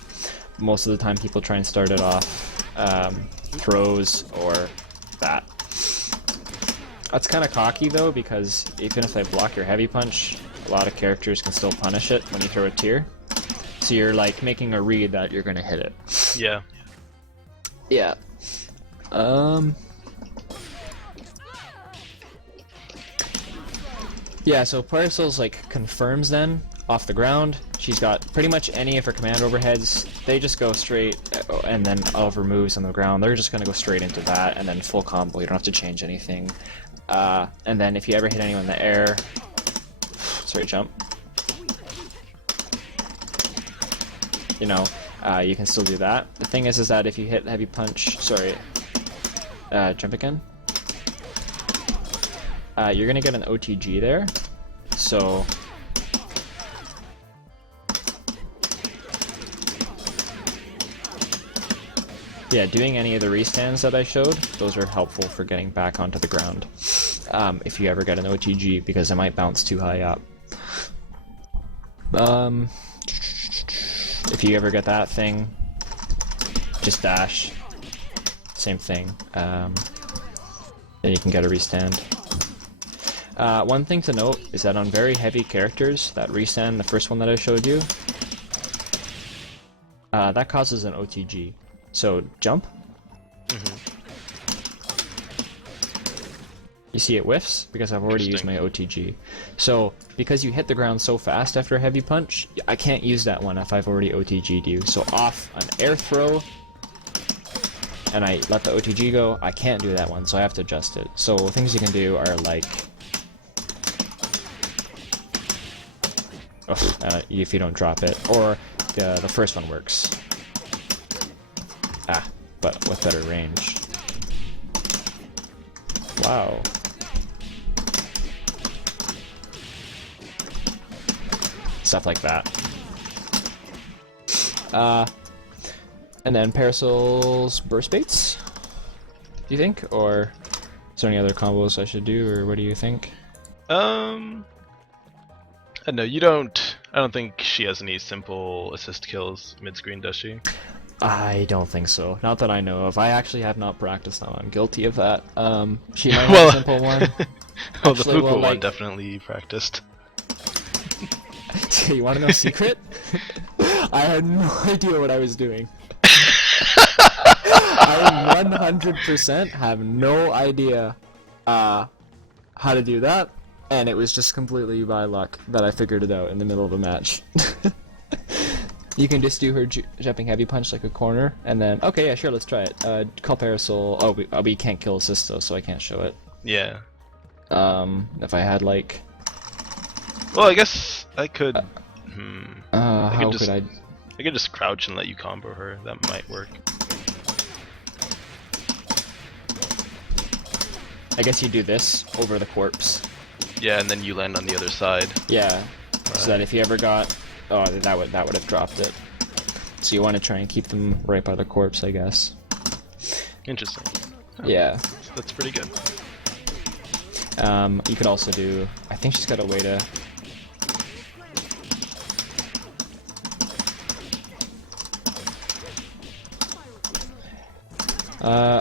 Most of the time, people try and start it off throws or that. That's kind of cocky though, because even if they block your heavy punch, a lot of characters can still punish it when you throw a tier. So you're like making a read that you're gonna hit it. Yeah. Yeah. Yeah, so Parasoul's like confirms then off the ground. She's got pretty much any of her command overheads. They just go straight, and then all of her moves on the ground, they're just gonna go straight into that, and then full combo. You don't have to change anything. And then if you ever hit anyone in the air, sorry, jump. You know, you can still do that. The thing is that if you hit heavy punch, sorry, jump again. You're gonna get an OTG there, so yeah, doing any of the restands that I showed, those are helpful for getting back onto the ground. If you ever get an OTG, because it might bounce too high up. If you ever get that thing, just dash. Same thing. Then you can get a restand. One thing to note is that on very heavy characters, that restand, the first one that I showed you, that causes an OTG. So, jump. You see it whiffs? Because I've already used my OTG. So, because you hit the ground so fast after a heavy punch, I can't use that one if I've already OTG'd you. So off an air throw, and I let the OTG go, I can't do that one, so I have to adjust it. So things you can do are like... if you don't drop it, or the first one works. But with better range. Wow. Stuff like that. And then Parasoul's burst baits, do you think? Or is there any other combos I should do, or what do you think? No, you don't. I don't think she has any simple assist kills mid-screen, does she? I don't think so. Not that I know of. I actually have not practiced now. I'm guilty of that. She might have a simple one. Well, the Fuku one definitely practiced. You want to know a secret? I had no idea what I was doing. I 100% have no idea how to do that, and it was just completely by luck that I figured it out in the middle of a match. You can just do her jumping heavy punch like a corner, and then, okay, yeah, sure, let's try it. Call Parasoul. Oh, we can't kill assist though, so I can't show it. Yeah. If I had like... Well, I guess I could... how could I... I could just crouch and let you combo her. That might work. I guess you do this over the corpse. Yeah, and then you land on the other side. Yeah, so that if you ever got... Oh, that would have dropped it. So you want to try and keep them right by the corpse, I guess. Interesting. Yeah. That's pretty good. You could also do... I think she's got a way to...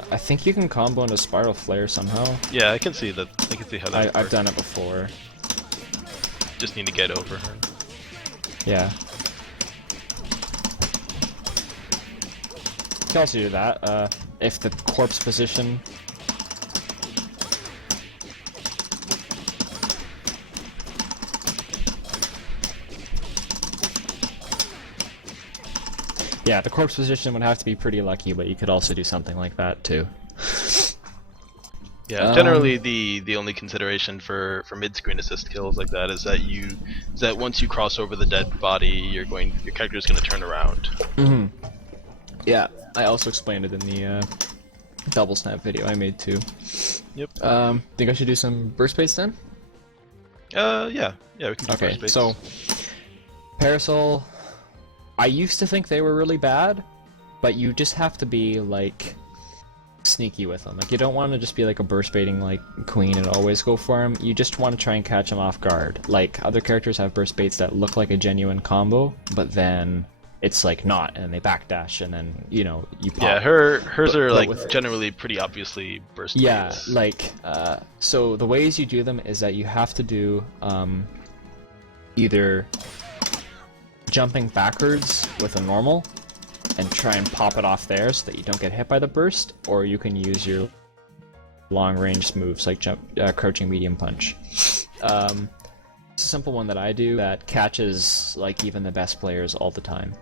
I think you can combo into Spiral Flare somehow. Yeah, I can see that. I can see how that works. I've done it before. Just need to get over her. Yeah. You can also do that, if the corpse position... Yeah, the corpse position would have to be pretty lucky, but you could also do something like that too. Yeah, generally the only consideration for mid-screen assist kills like that is that once you cross over the dead body, your character's going to turn around. Yeah, I also explained it in the double snap video I made too. Yep. Think I should do some burst baits then? Yeah, we can do burst baits. So Parasoul, I used to think they were really bad, but you just have to be like sneaky with them. Like, you don't want to just be like a burst baiting like queen and always go for him. You just want to try and catch him off guard. Like, other characters have burst baits that look like a genuine combo, but then it's like not, and they backdash, and then, you know, you pop. Yeah, hers are like generally pretty obviously burst baits. Yeah, like, so the ways you do them is that you have to do either jumping backwards with a normal and try and pop it off there so that you don't get hit by the burst, or you can use your long range moves like crouching medium punch. It's a simple one that I do that catches like even the best players all the time.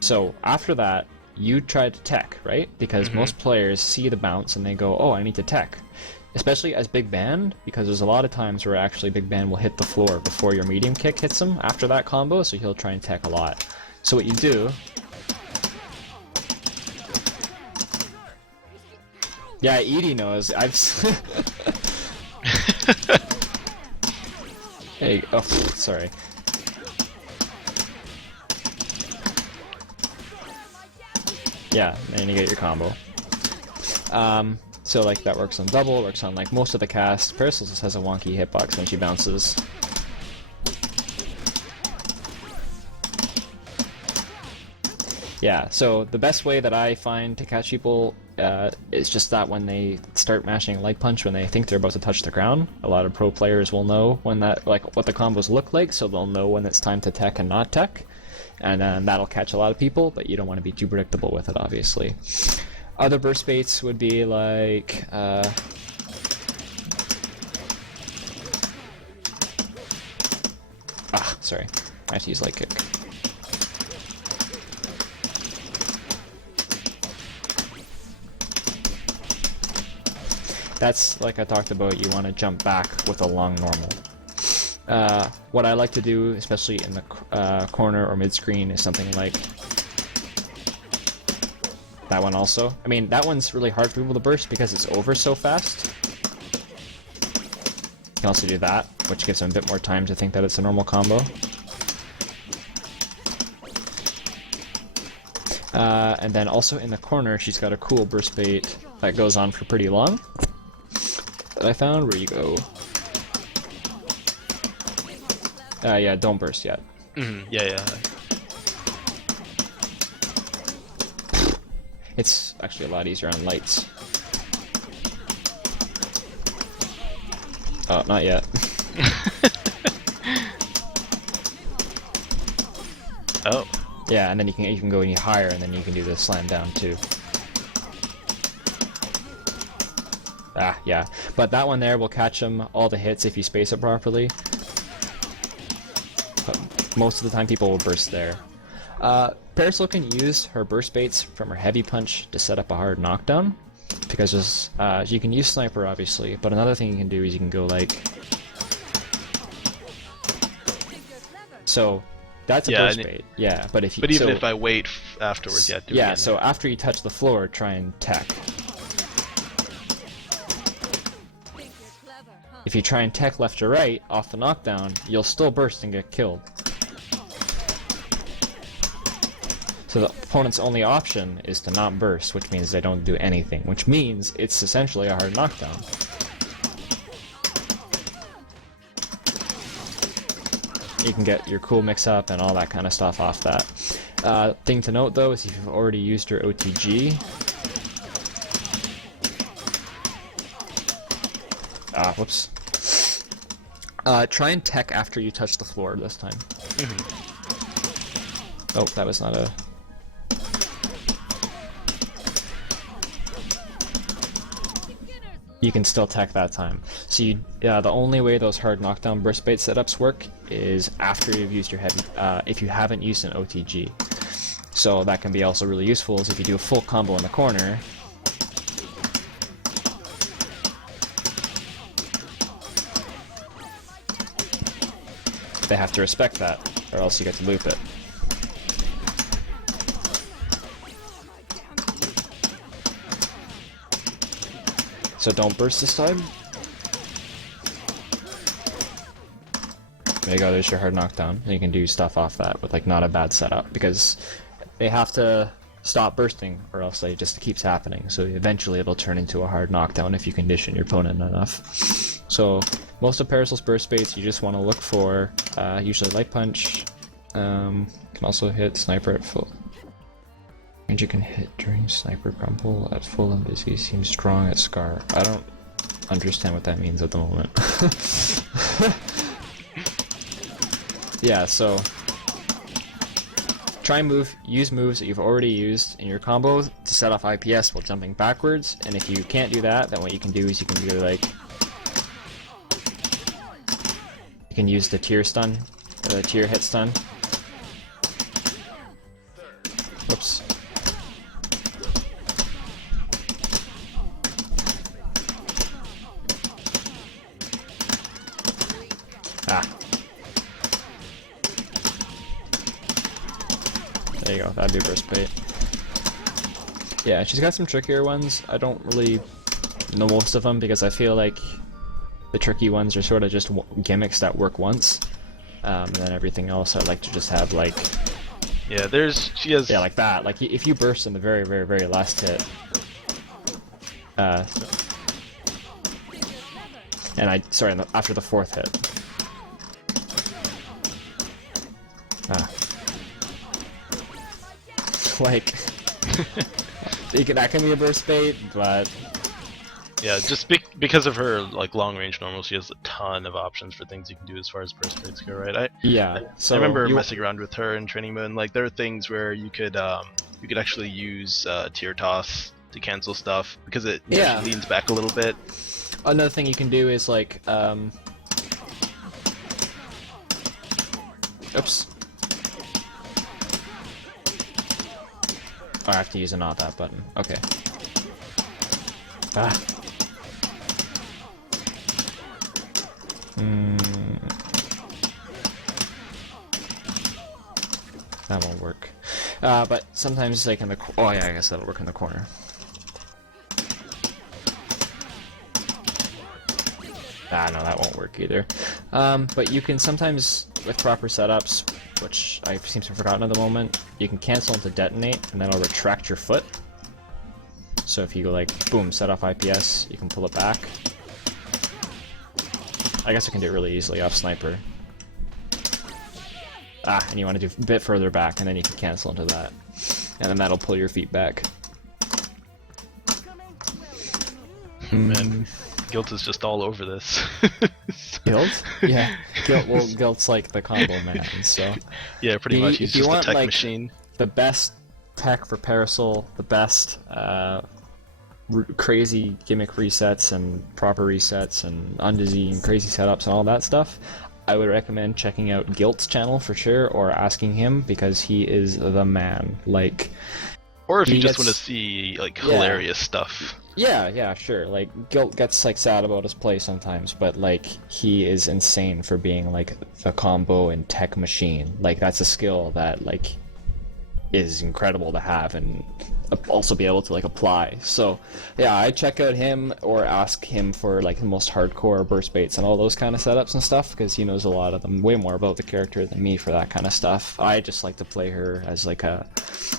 So after that, you try to tech, right? Because most players see the bounce and they go, oh, I need to tech. Especially as big band, because there's a lot of times where actually big band will hit the floor before your medium kick hits him after that combo, so he'll try and tech a lot. So what you do... Yeah, Edie knows. I've... Hey, oh, sorry. Yeah, and you get your combo. So like that works on double, works on like most of the cast. Parasoul just has a wonky hitbox when she bounces. Yeah, so the best way that I find to catch people is just that when they start mashing light punch when they think they're about to touch the ground. A lot of pro players will know when that, like what the combos look like, so they'll know when it's time to tech and not tech. And that'll catch a lot of people, but you don't want to be too predictable with it, obviously. Other burst baits would be like... sorry. I have to use light kick. That's, like I talked about, you want to jump back with a long normal. What I like to do, especially in the corner or mid-screen, is something like that one also. I mean, that one's really hard for people to burst because it's over so fast. You can also do that, which gives them a bit more time to think that it's a normal combo. And then also in the corner, she's got a cool burst bait that goes on for pretty long. That I found. Where you go? Yeah, don't burst yet. Yeah. It's actually a lot easier on lights. Oh, not yet. Oh. Yeah, and then you can go any higher, and then you can do the slam down too. Yeah. But that one there will catch him all the hits if you space it properly. But most of the time people will burst there. Parasoul can use her burst baits from her heavy punch to set up a hard knockdown. Because you can use sniper obviously, but another thing you can do is you can go like... So, that's a burst bait. Yeah, but if you... But even if I wait afterwards, yeah, do it again. So after you touch the floor, try and tech. If you try and tech left or right, off the knockdown, you'll still burst and get killed. So the opponent's only option is to not burst, which means they don't do anything, which means it's essentially a hard knockdown. You can get your cool mix-up and all that kind of stuff off that. Thing to note though is if you've already used your OTG, whoops. Try and tech after you touch the floor this time. Oh, that was not a... You can still tech that time. So the only way those hard knockdown burst bait setups work is after you've used your heavy, if you haven't used an OTG. So that can be also really useful is if you do a full combo in the corner. They have to respect that, or else you get to loop it. So don't burst this time. There you go, there's your hard knockdown. And you can do stuff off that with like not a bad setup, because they have to stop bursting or else it just keeps happening. So eventually it'll turn into a hard knockdown if you condition your opponent enough. So most of Parasoul's burst baits you just want to look for usually light punch. Can also hit sniper at full. Range you can hit during sniper crumple at full and busy seems strong at Scar. I don't understand what that means at the moment. Yeah, so try and use moves that you've already used in your combo to set off IPS while jumping backwards, and if you can't do that, then what you can do is you can do like can use the tier stun, the tier hit stun. Whoops. Ah. There you go, that'd be burst bait. Yeah, she's got some trickier ones. I don't really know most of them because I feel like the tricky ones are sort of just gimmicks that work once. And then everything else I like to just have like... Yeah, she has... Yeah, like that. Like, if you burst in the very, very, very last hit... Sorry, after the fourth hit. Like... that can be a burst bait, but... Yeah, just because of her like long range normal, she has a ton of options for things you can do as far as burst baits go, right? I remember messing around with her in training mode, and like there are things where you could actually use tier toss to cancel stuff because it she leans back a little bit. Another thing you can do is like oops. Oh, I have to use a not that button. Okay. Ah. That won't work. But sometimes like in the oh yeah, I guess that'll work in the corner. Ah, no, that won't work either. But you can sometimes, with proper setups, which I seem to have forgotten at the moment, you can cancel into detonate, and then it'll retract your foot. So if you go like, boom, set off IPS, you can pull it back. I guess I can do it really easily off sniper. Ah, and you want to do a bit further back, and then you can cancel into that. And then that'll pull your feet back. Man, Guilt is just all over this. Guilt? Yeah, Guilt's like the combo man, so... Yeah, pretty much, he's just a tech like, machine. The best tech for Parasoul, the best crazy gimmick resets and proper resets and undizzy and crazy setups and all that stuff, I would recommend checking out Guilt's channel for sure, or asking him, because he is the man. Like, or if you just want to see like hilarious stuff. Yeah, sure. Like, Guilt gets like sad about his play sometimes, but like he is insane for being like the combo and tech machine. Like, that's a skill that like is incredible to have and also be able to like apply. So yeah, I check out him or ask him for like the most hardcore burst baits and all those kind of setups and stuff, because he knows a lot of them, way more about the character than me for that kind of stuff. I just like to play her as like a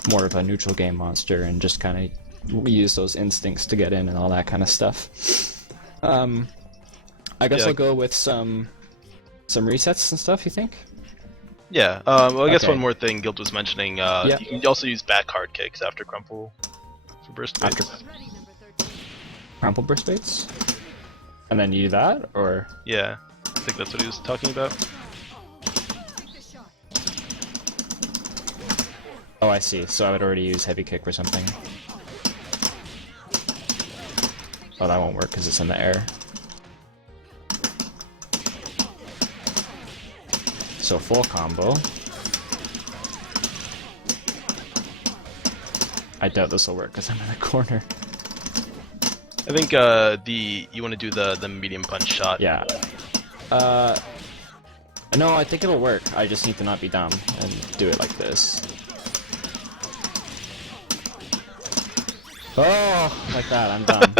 more of a neutral game monster and just kind of use those instincts to get in and all that kind of stuff. I guess I'll go with some resets and stuff, you think? Yeah, well, I guess one more thing Guilt was mentioning, you can also use back hard kicks after Crumple for burst baits. After Crumple burst baits? And then you do that, or? Yeah, I think that's what he was talking about. Oh, I see, so I would already use heavy kick for something. Oh, that won't work because it's in the air. So full combo. I doubt this will work because I'm in a corner. I think you want to do the medium punch shot. Yeah. No, I think it'll work. I just need to not be dumb and do it like this. Oh, like that. I'm dumb.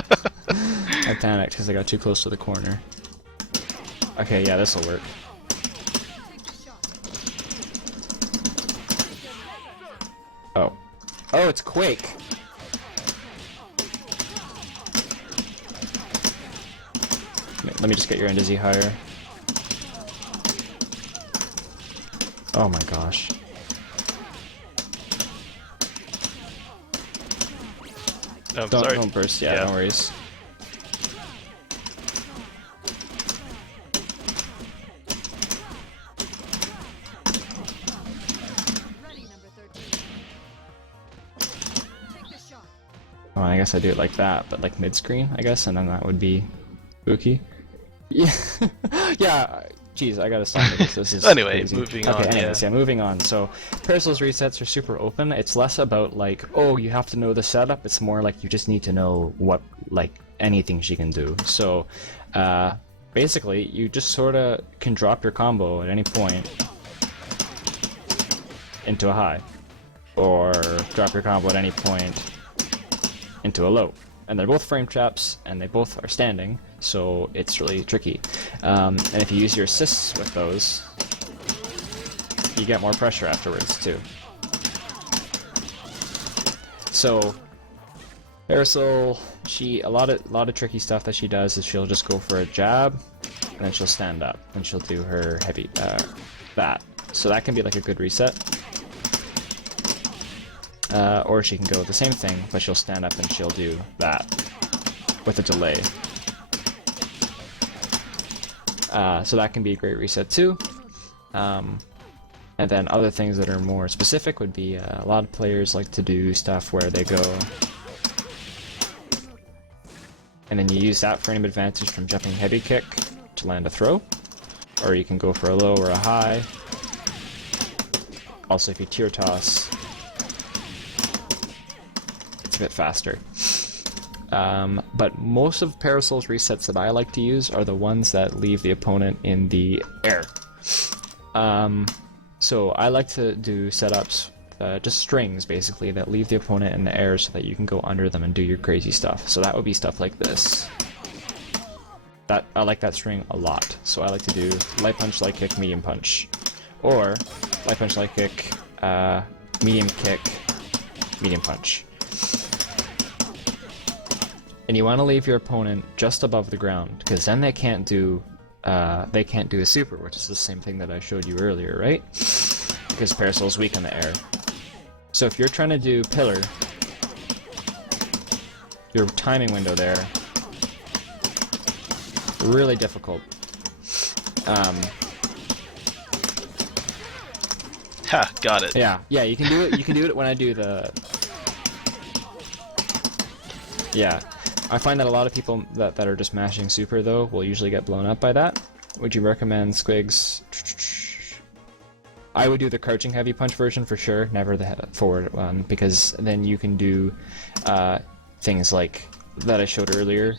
I panicked because I got too close to the corner. Okay, yeah, this will work. Oh. Oh, it's Quake! Let me just get your Indizzy higher. Oh my gosh. Oh, sorry. Don't burst, yeah, no worries. Oh, I guess I do it like that, but like mid-screen, I guess, and then that would be spooky. Yeah, yeah. Jeez, I gotta stop this. This is Anyway, crazy. moving on. Okay, anyways, yeah, moving on. So, Parasoul's resets are super open. It's less about like, oh, you have to know the setup. It's more like you just need to know what, like, anything she can do. So, basically, you just sort of can drop your combo at any point into a high, or drop your combo at any point into a low. And they're both frame traps, and they both are standing, so it's really tricky. And if you use your assists with those, you get more pressure afterwards too. So Parasoul, a lot of tricky stuff that she does is she'll just go for a jab, and then she'll stand up, and she'll do her heavy that. So that can be like a good reset. Or she can go the same thing, but she'll stand up and she'll do that with a delay. So that can be a great reset too. And then other things that are more specific would be a lot of players like to do stuff where they go, and then you use that frame advantage from jumping heavy kick to land a throw, or you can go for a low or a high. Also, if you tier toss, a bit faster. But most of Parasoul's resets that I like to use are the ones that leave the opponent in the air. So I like to do setups, just strings basically, that leave the opponent in the air so that you can go under them and do your crazy stuff. So that would be stuff like this. I like that string a lot. So I like to do light punch, light kick, medium punch. Or light punch, light kick, medium kick, medium punch. And you want to leave your opponent just above the ground, because then they can't do a super, which is the same thing that I showed you earlier, right? Because Parasoul's weak in the air. So if you're trying to do pillar, your timing window there, really difficult. Ha, got it. Yeah, you can do it. You can do it when I do the. Yeah. I find that a lot of people that are just mashing super, though, will usually get blown up by that. Would you recommend Squigs? I would do the crouching heavy punch version for sure, never the forward one, because then you can do things like that I showed earlier.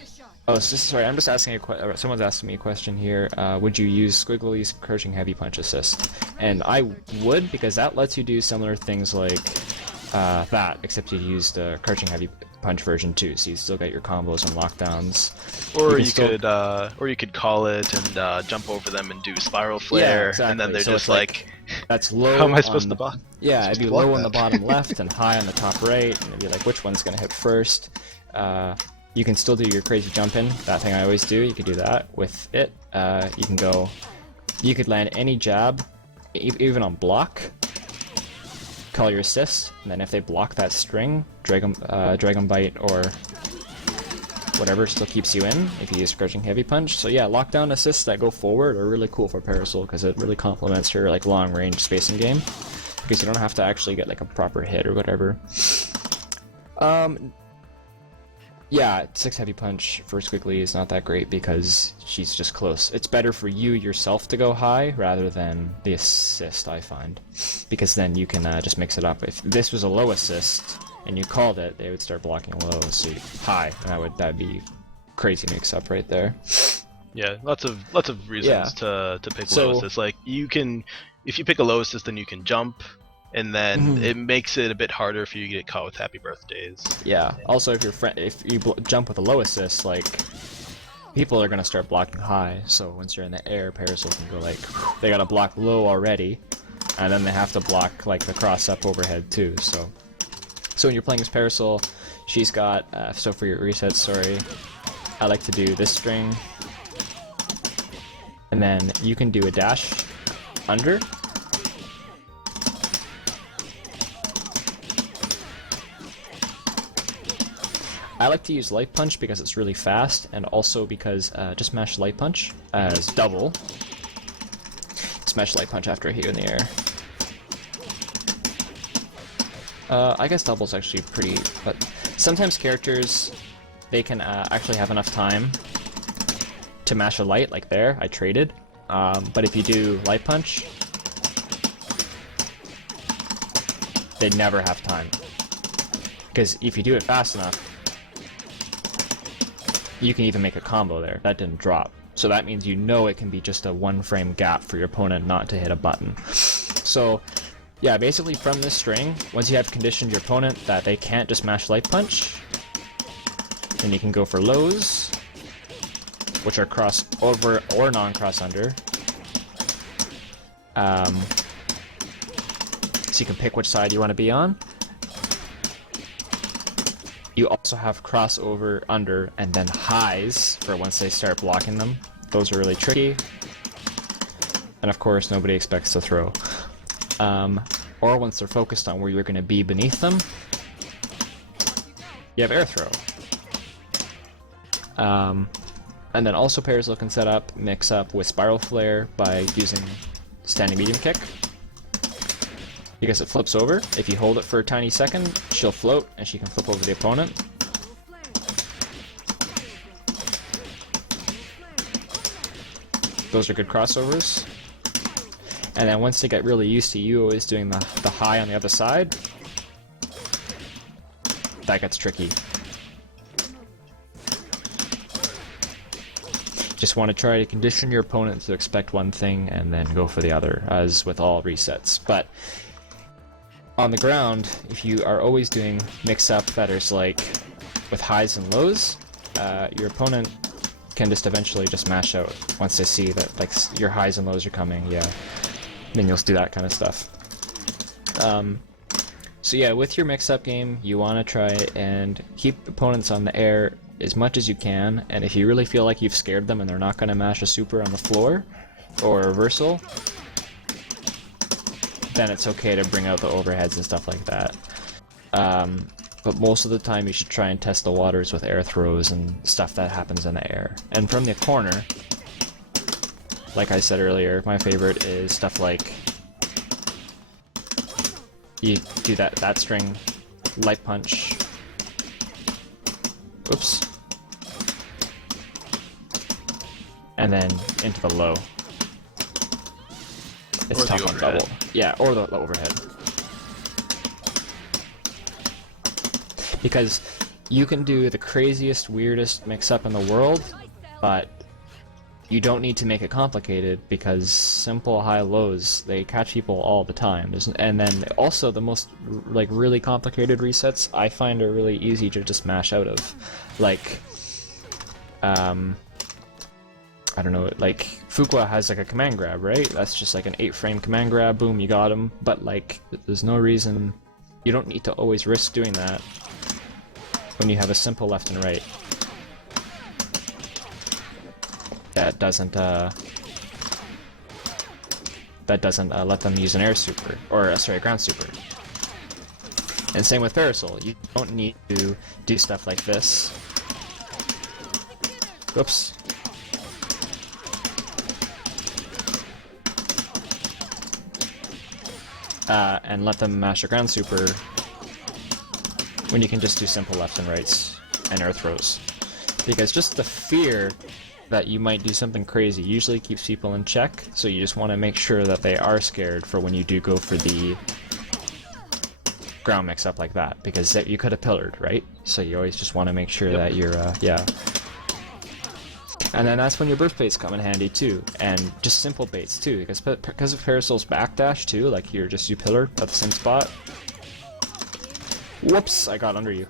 Oh, sorry, I'm just asking someone's asking me a question here. Would you use Squiggly's crouching heavy punch assist? And I would, because that lets you do similar things like that, except you use the crouching heavy punch version too, so you still get your combos and lockdowns. Or you could call it and jump over them and do spiral flare, exactly. and then they're so just like, that's low. How am I supposed to block? Yeah, it'd be low on the bottom left and high on the top right, and it'd be like, which one's gonna hit first? You can still do your crazy jump in, that thing I always do. You could do that with it. You could land any jab, even on block. Call your assist, and then if they block that string, Dragon Bite or whatever still keeps you in if you use Crouching Heavy Punch. So yeah, lockdown assists that go forward are really cool for Parasoul because it really complements her like long range spacing game, because you don't have to actually get like a proper hit or whatever. Yeah, 6 Heavy Punch for Squiggly is not that great because she's just close. It's better for you yourself to go high rather than the assist, I find. Because then you can just mix it up. If this was a low assist and you called it, they would start blocking low, so high, and that'd be crazy mix up right there. Yeah, lots of reasons to pick low assist. Like if you pick a low assist, then you can jump. And then it makes it a bit harder for you to get caught with happy birthdays. Yeah. Also, if you jump with a low assist, like people are gonna start blocking high. So once you're in the air, Parasoul can go like they gotta block low already, and then they have to block like the cross up overhead too. So when you're playing as Parasoul, she's got so for your resets, sorry, I like to do this string, and then you can do a dash under. I like to use Light Punch because it's really fast, and also because just smash Light Punch as double. Smash Light Punch after I hit you in the air. I guess double's actually pretty, but sometimes characters, they can actually have enough time to mash a light, like there, I traded. But if you do Light Punch, they never have time. Because if you do it fast enough, you can even make a combo there. That didn't drop. So that means you know it can be just a 1-frame gap for your opponent not to hit a button. So, yeah, basically from this string, once you have conditioned your opponent that they can't just mash Light Punch, then you can go for lows, which are cross over or non-cross under. So you can pick which side you want to be on. You also have crossover under and then highs for once they start blocking them. Those are really tricky. And of course, nobody expects to throw. Or once they're focused on where you're going to be beneath them, you have air throw. And then also Parasoul can set up, mix up with Spiral Flare by using standing medium kick. Because it flips over. If you hold it for a tiny second, she'll float and she can flip over the opponent. Those are good crossovers. And then once they get really used to you always doing the high on the other side, that gets tricky. Just want to try to condition your opponent to expect one thing and then go for the other, as with all resets. But on the ground, if you are always doing mix-up feathers like with highs and lows, your opponent can just eventually just mash out once they see that like your highs and lows are coming. Yeah, then you'll do that kind of stuff. So yeah, with your mix-up game, you want to try and keep opponents on the air as much as you can, and if you really feel like you've scared them and they're not going to mash a super on the floor or a reversal, then it's okay to bring out the overheads and stuff like that. But most of the time you should try and test the waters with air throws and stuff that happens in the air. And from the corner, like I said earlier, my favorite is stuff like you do that string Light Punch. Oops. And then into the low. It's tough on double. Yeah, or the overhead. Because you can do the craziest, weirdest mix-up in the world, but you don't need to make it complicated because simple high-lows, they catch people all the time. And then also the most like really complicated resets I find are really easy to just mash out of. Like, I don't know, like, Fuqua has like a command grab, right? That's just like an 8-frame command grab, boom, you got him. But like, there's no reason, you don't need to always risk doing that when you have a simple left and right. That doesn't let them use an air super, or sorry, a ground super. And same with Parasoul, you don't need to do stuff like this. Whoops. And let them mash a ground super when you can just do simple left and rights and air throws. Because just the fear that you might do something crazy usually keeps people in check, so you just want to make sure that they are scared for when you do go for the ground mix up like that, because you could have pillared, right? So you always just want to make sure that you're, yeah. And then that's when your burst baits come in handy too, and just simple baits too, because of Parasoul's backdash too, like you pillar at the same spot. Whoops, I got under you.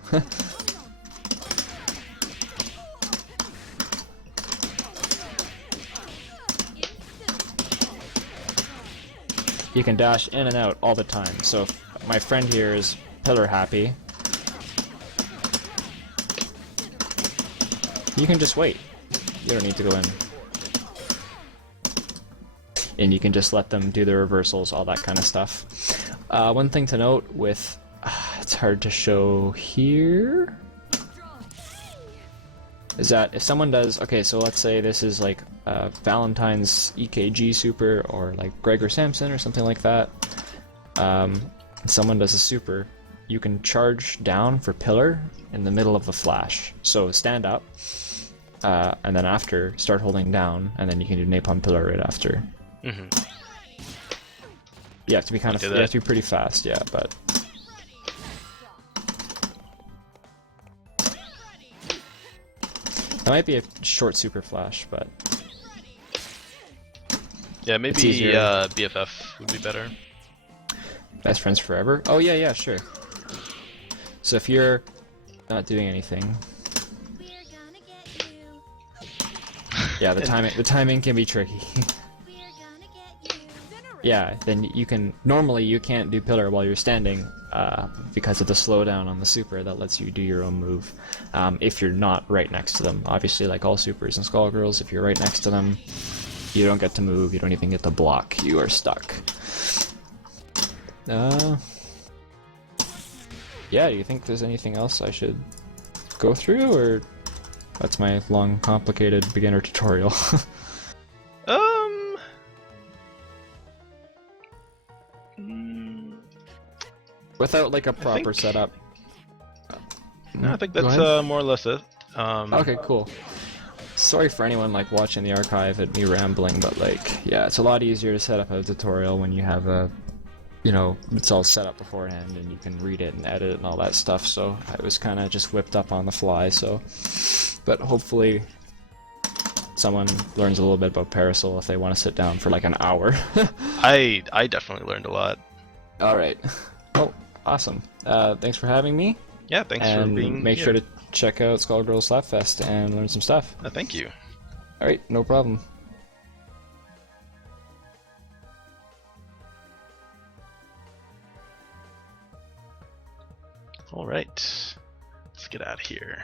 You can dash in and out all the time, so if my friend here is pillar happy, you can just wait. You don't need to go in. And you can just let them do the reversals, all that kind of stuff. One thing to note with... it's hard to show here... is that if someone does... okay, so let's say this is like Valentine's EKG super, or like Gregor Samson or something like that. Someone does a super, you can charge down for pillar in the middle of the flash. So stand up, and then after start holding down, and then you can do napalm pillar right after. Mm-hmm. You have to be kind of, you have to be pretty fast, yeah, but. That might be a short super flash, but. Yeah, maybe BFF would be better. Best friends forever? Oh yeah, yeah, sure. So if you're not doing anything. Yeah, the timing can be tricky. Yeah, then you can normally you can't do pillar while you're standing because of the slowdown on the super that lets you do your own move. If you're not right next to them, obviously, like all supers and Skullgirls, if you're right next to them, you don't get to move. You don't even get to block. You are stuck. Yeah. Do you think there's anything else I should go through, or that's my long, complicated beginner tutorial? Without like a proper setup. No, I think that's more or less it. Okay, cool. Sorry for anyone like watching the archive and me rambling, but like, yeah, it's a lot easier to set up a tutorial when you have a, you know, it's all set up beforehand and you can read it and edit it and all that stuff. So I was kind of just whipped up on the fly. So, but hopefully someone learns a little bit about Parasoul if they want to sit down for like an hour. I definitely learned a lot. All right. Oh, awesome. Thanks for having me. Yeah, thanks for being make here. sure to check out Skullgirls Slapfest and learn some stuff. Thank you. Alright, no problem. Alright. Let's get out of here.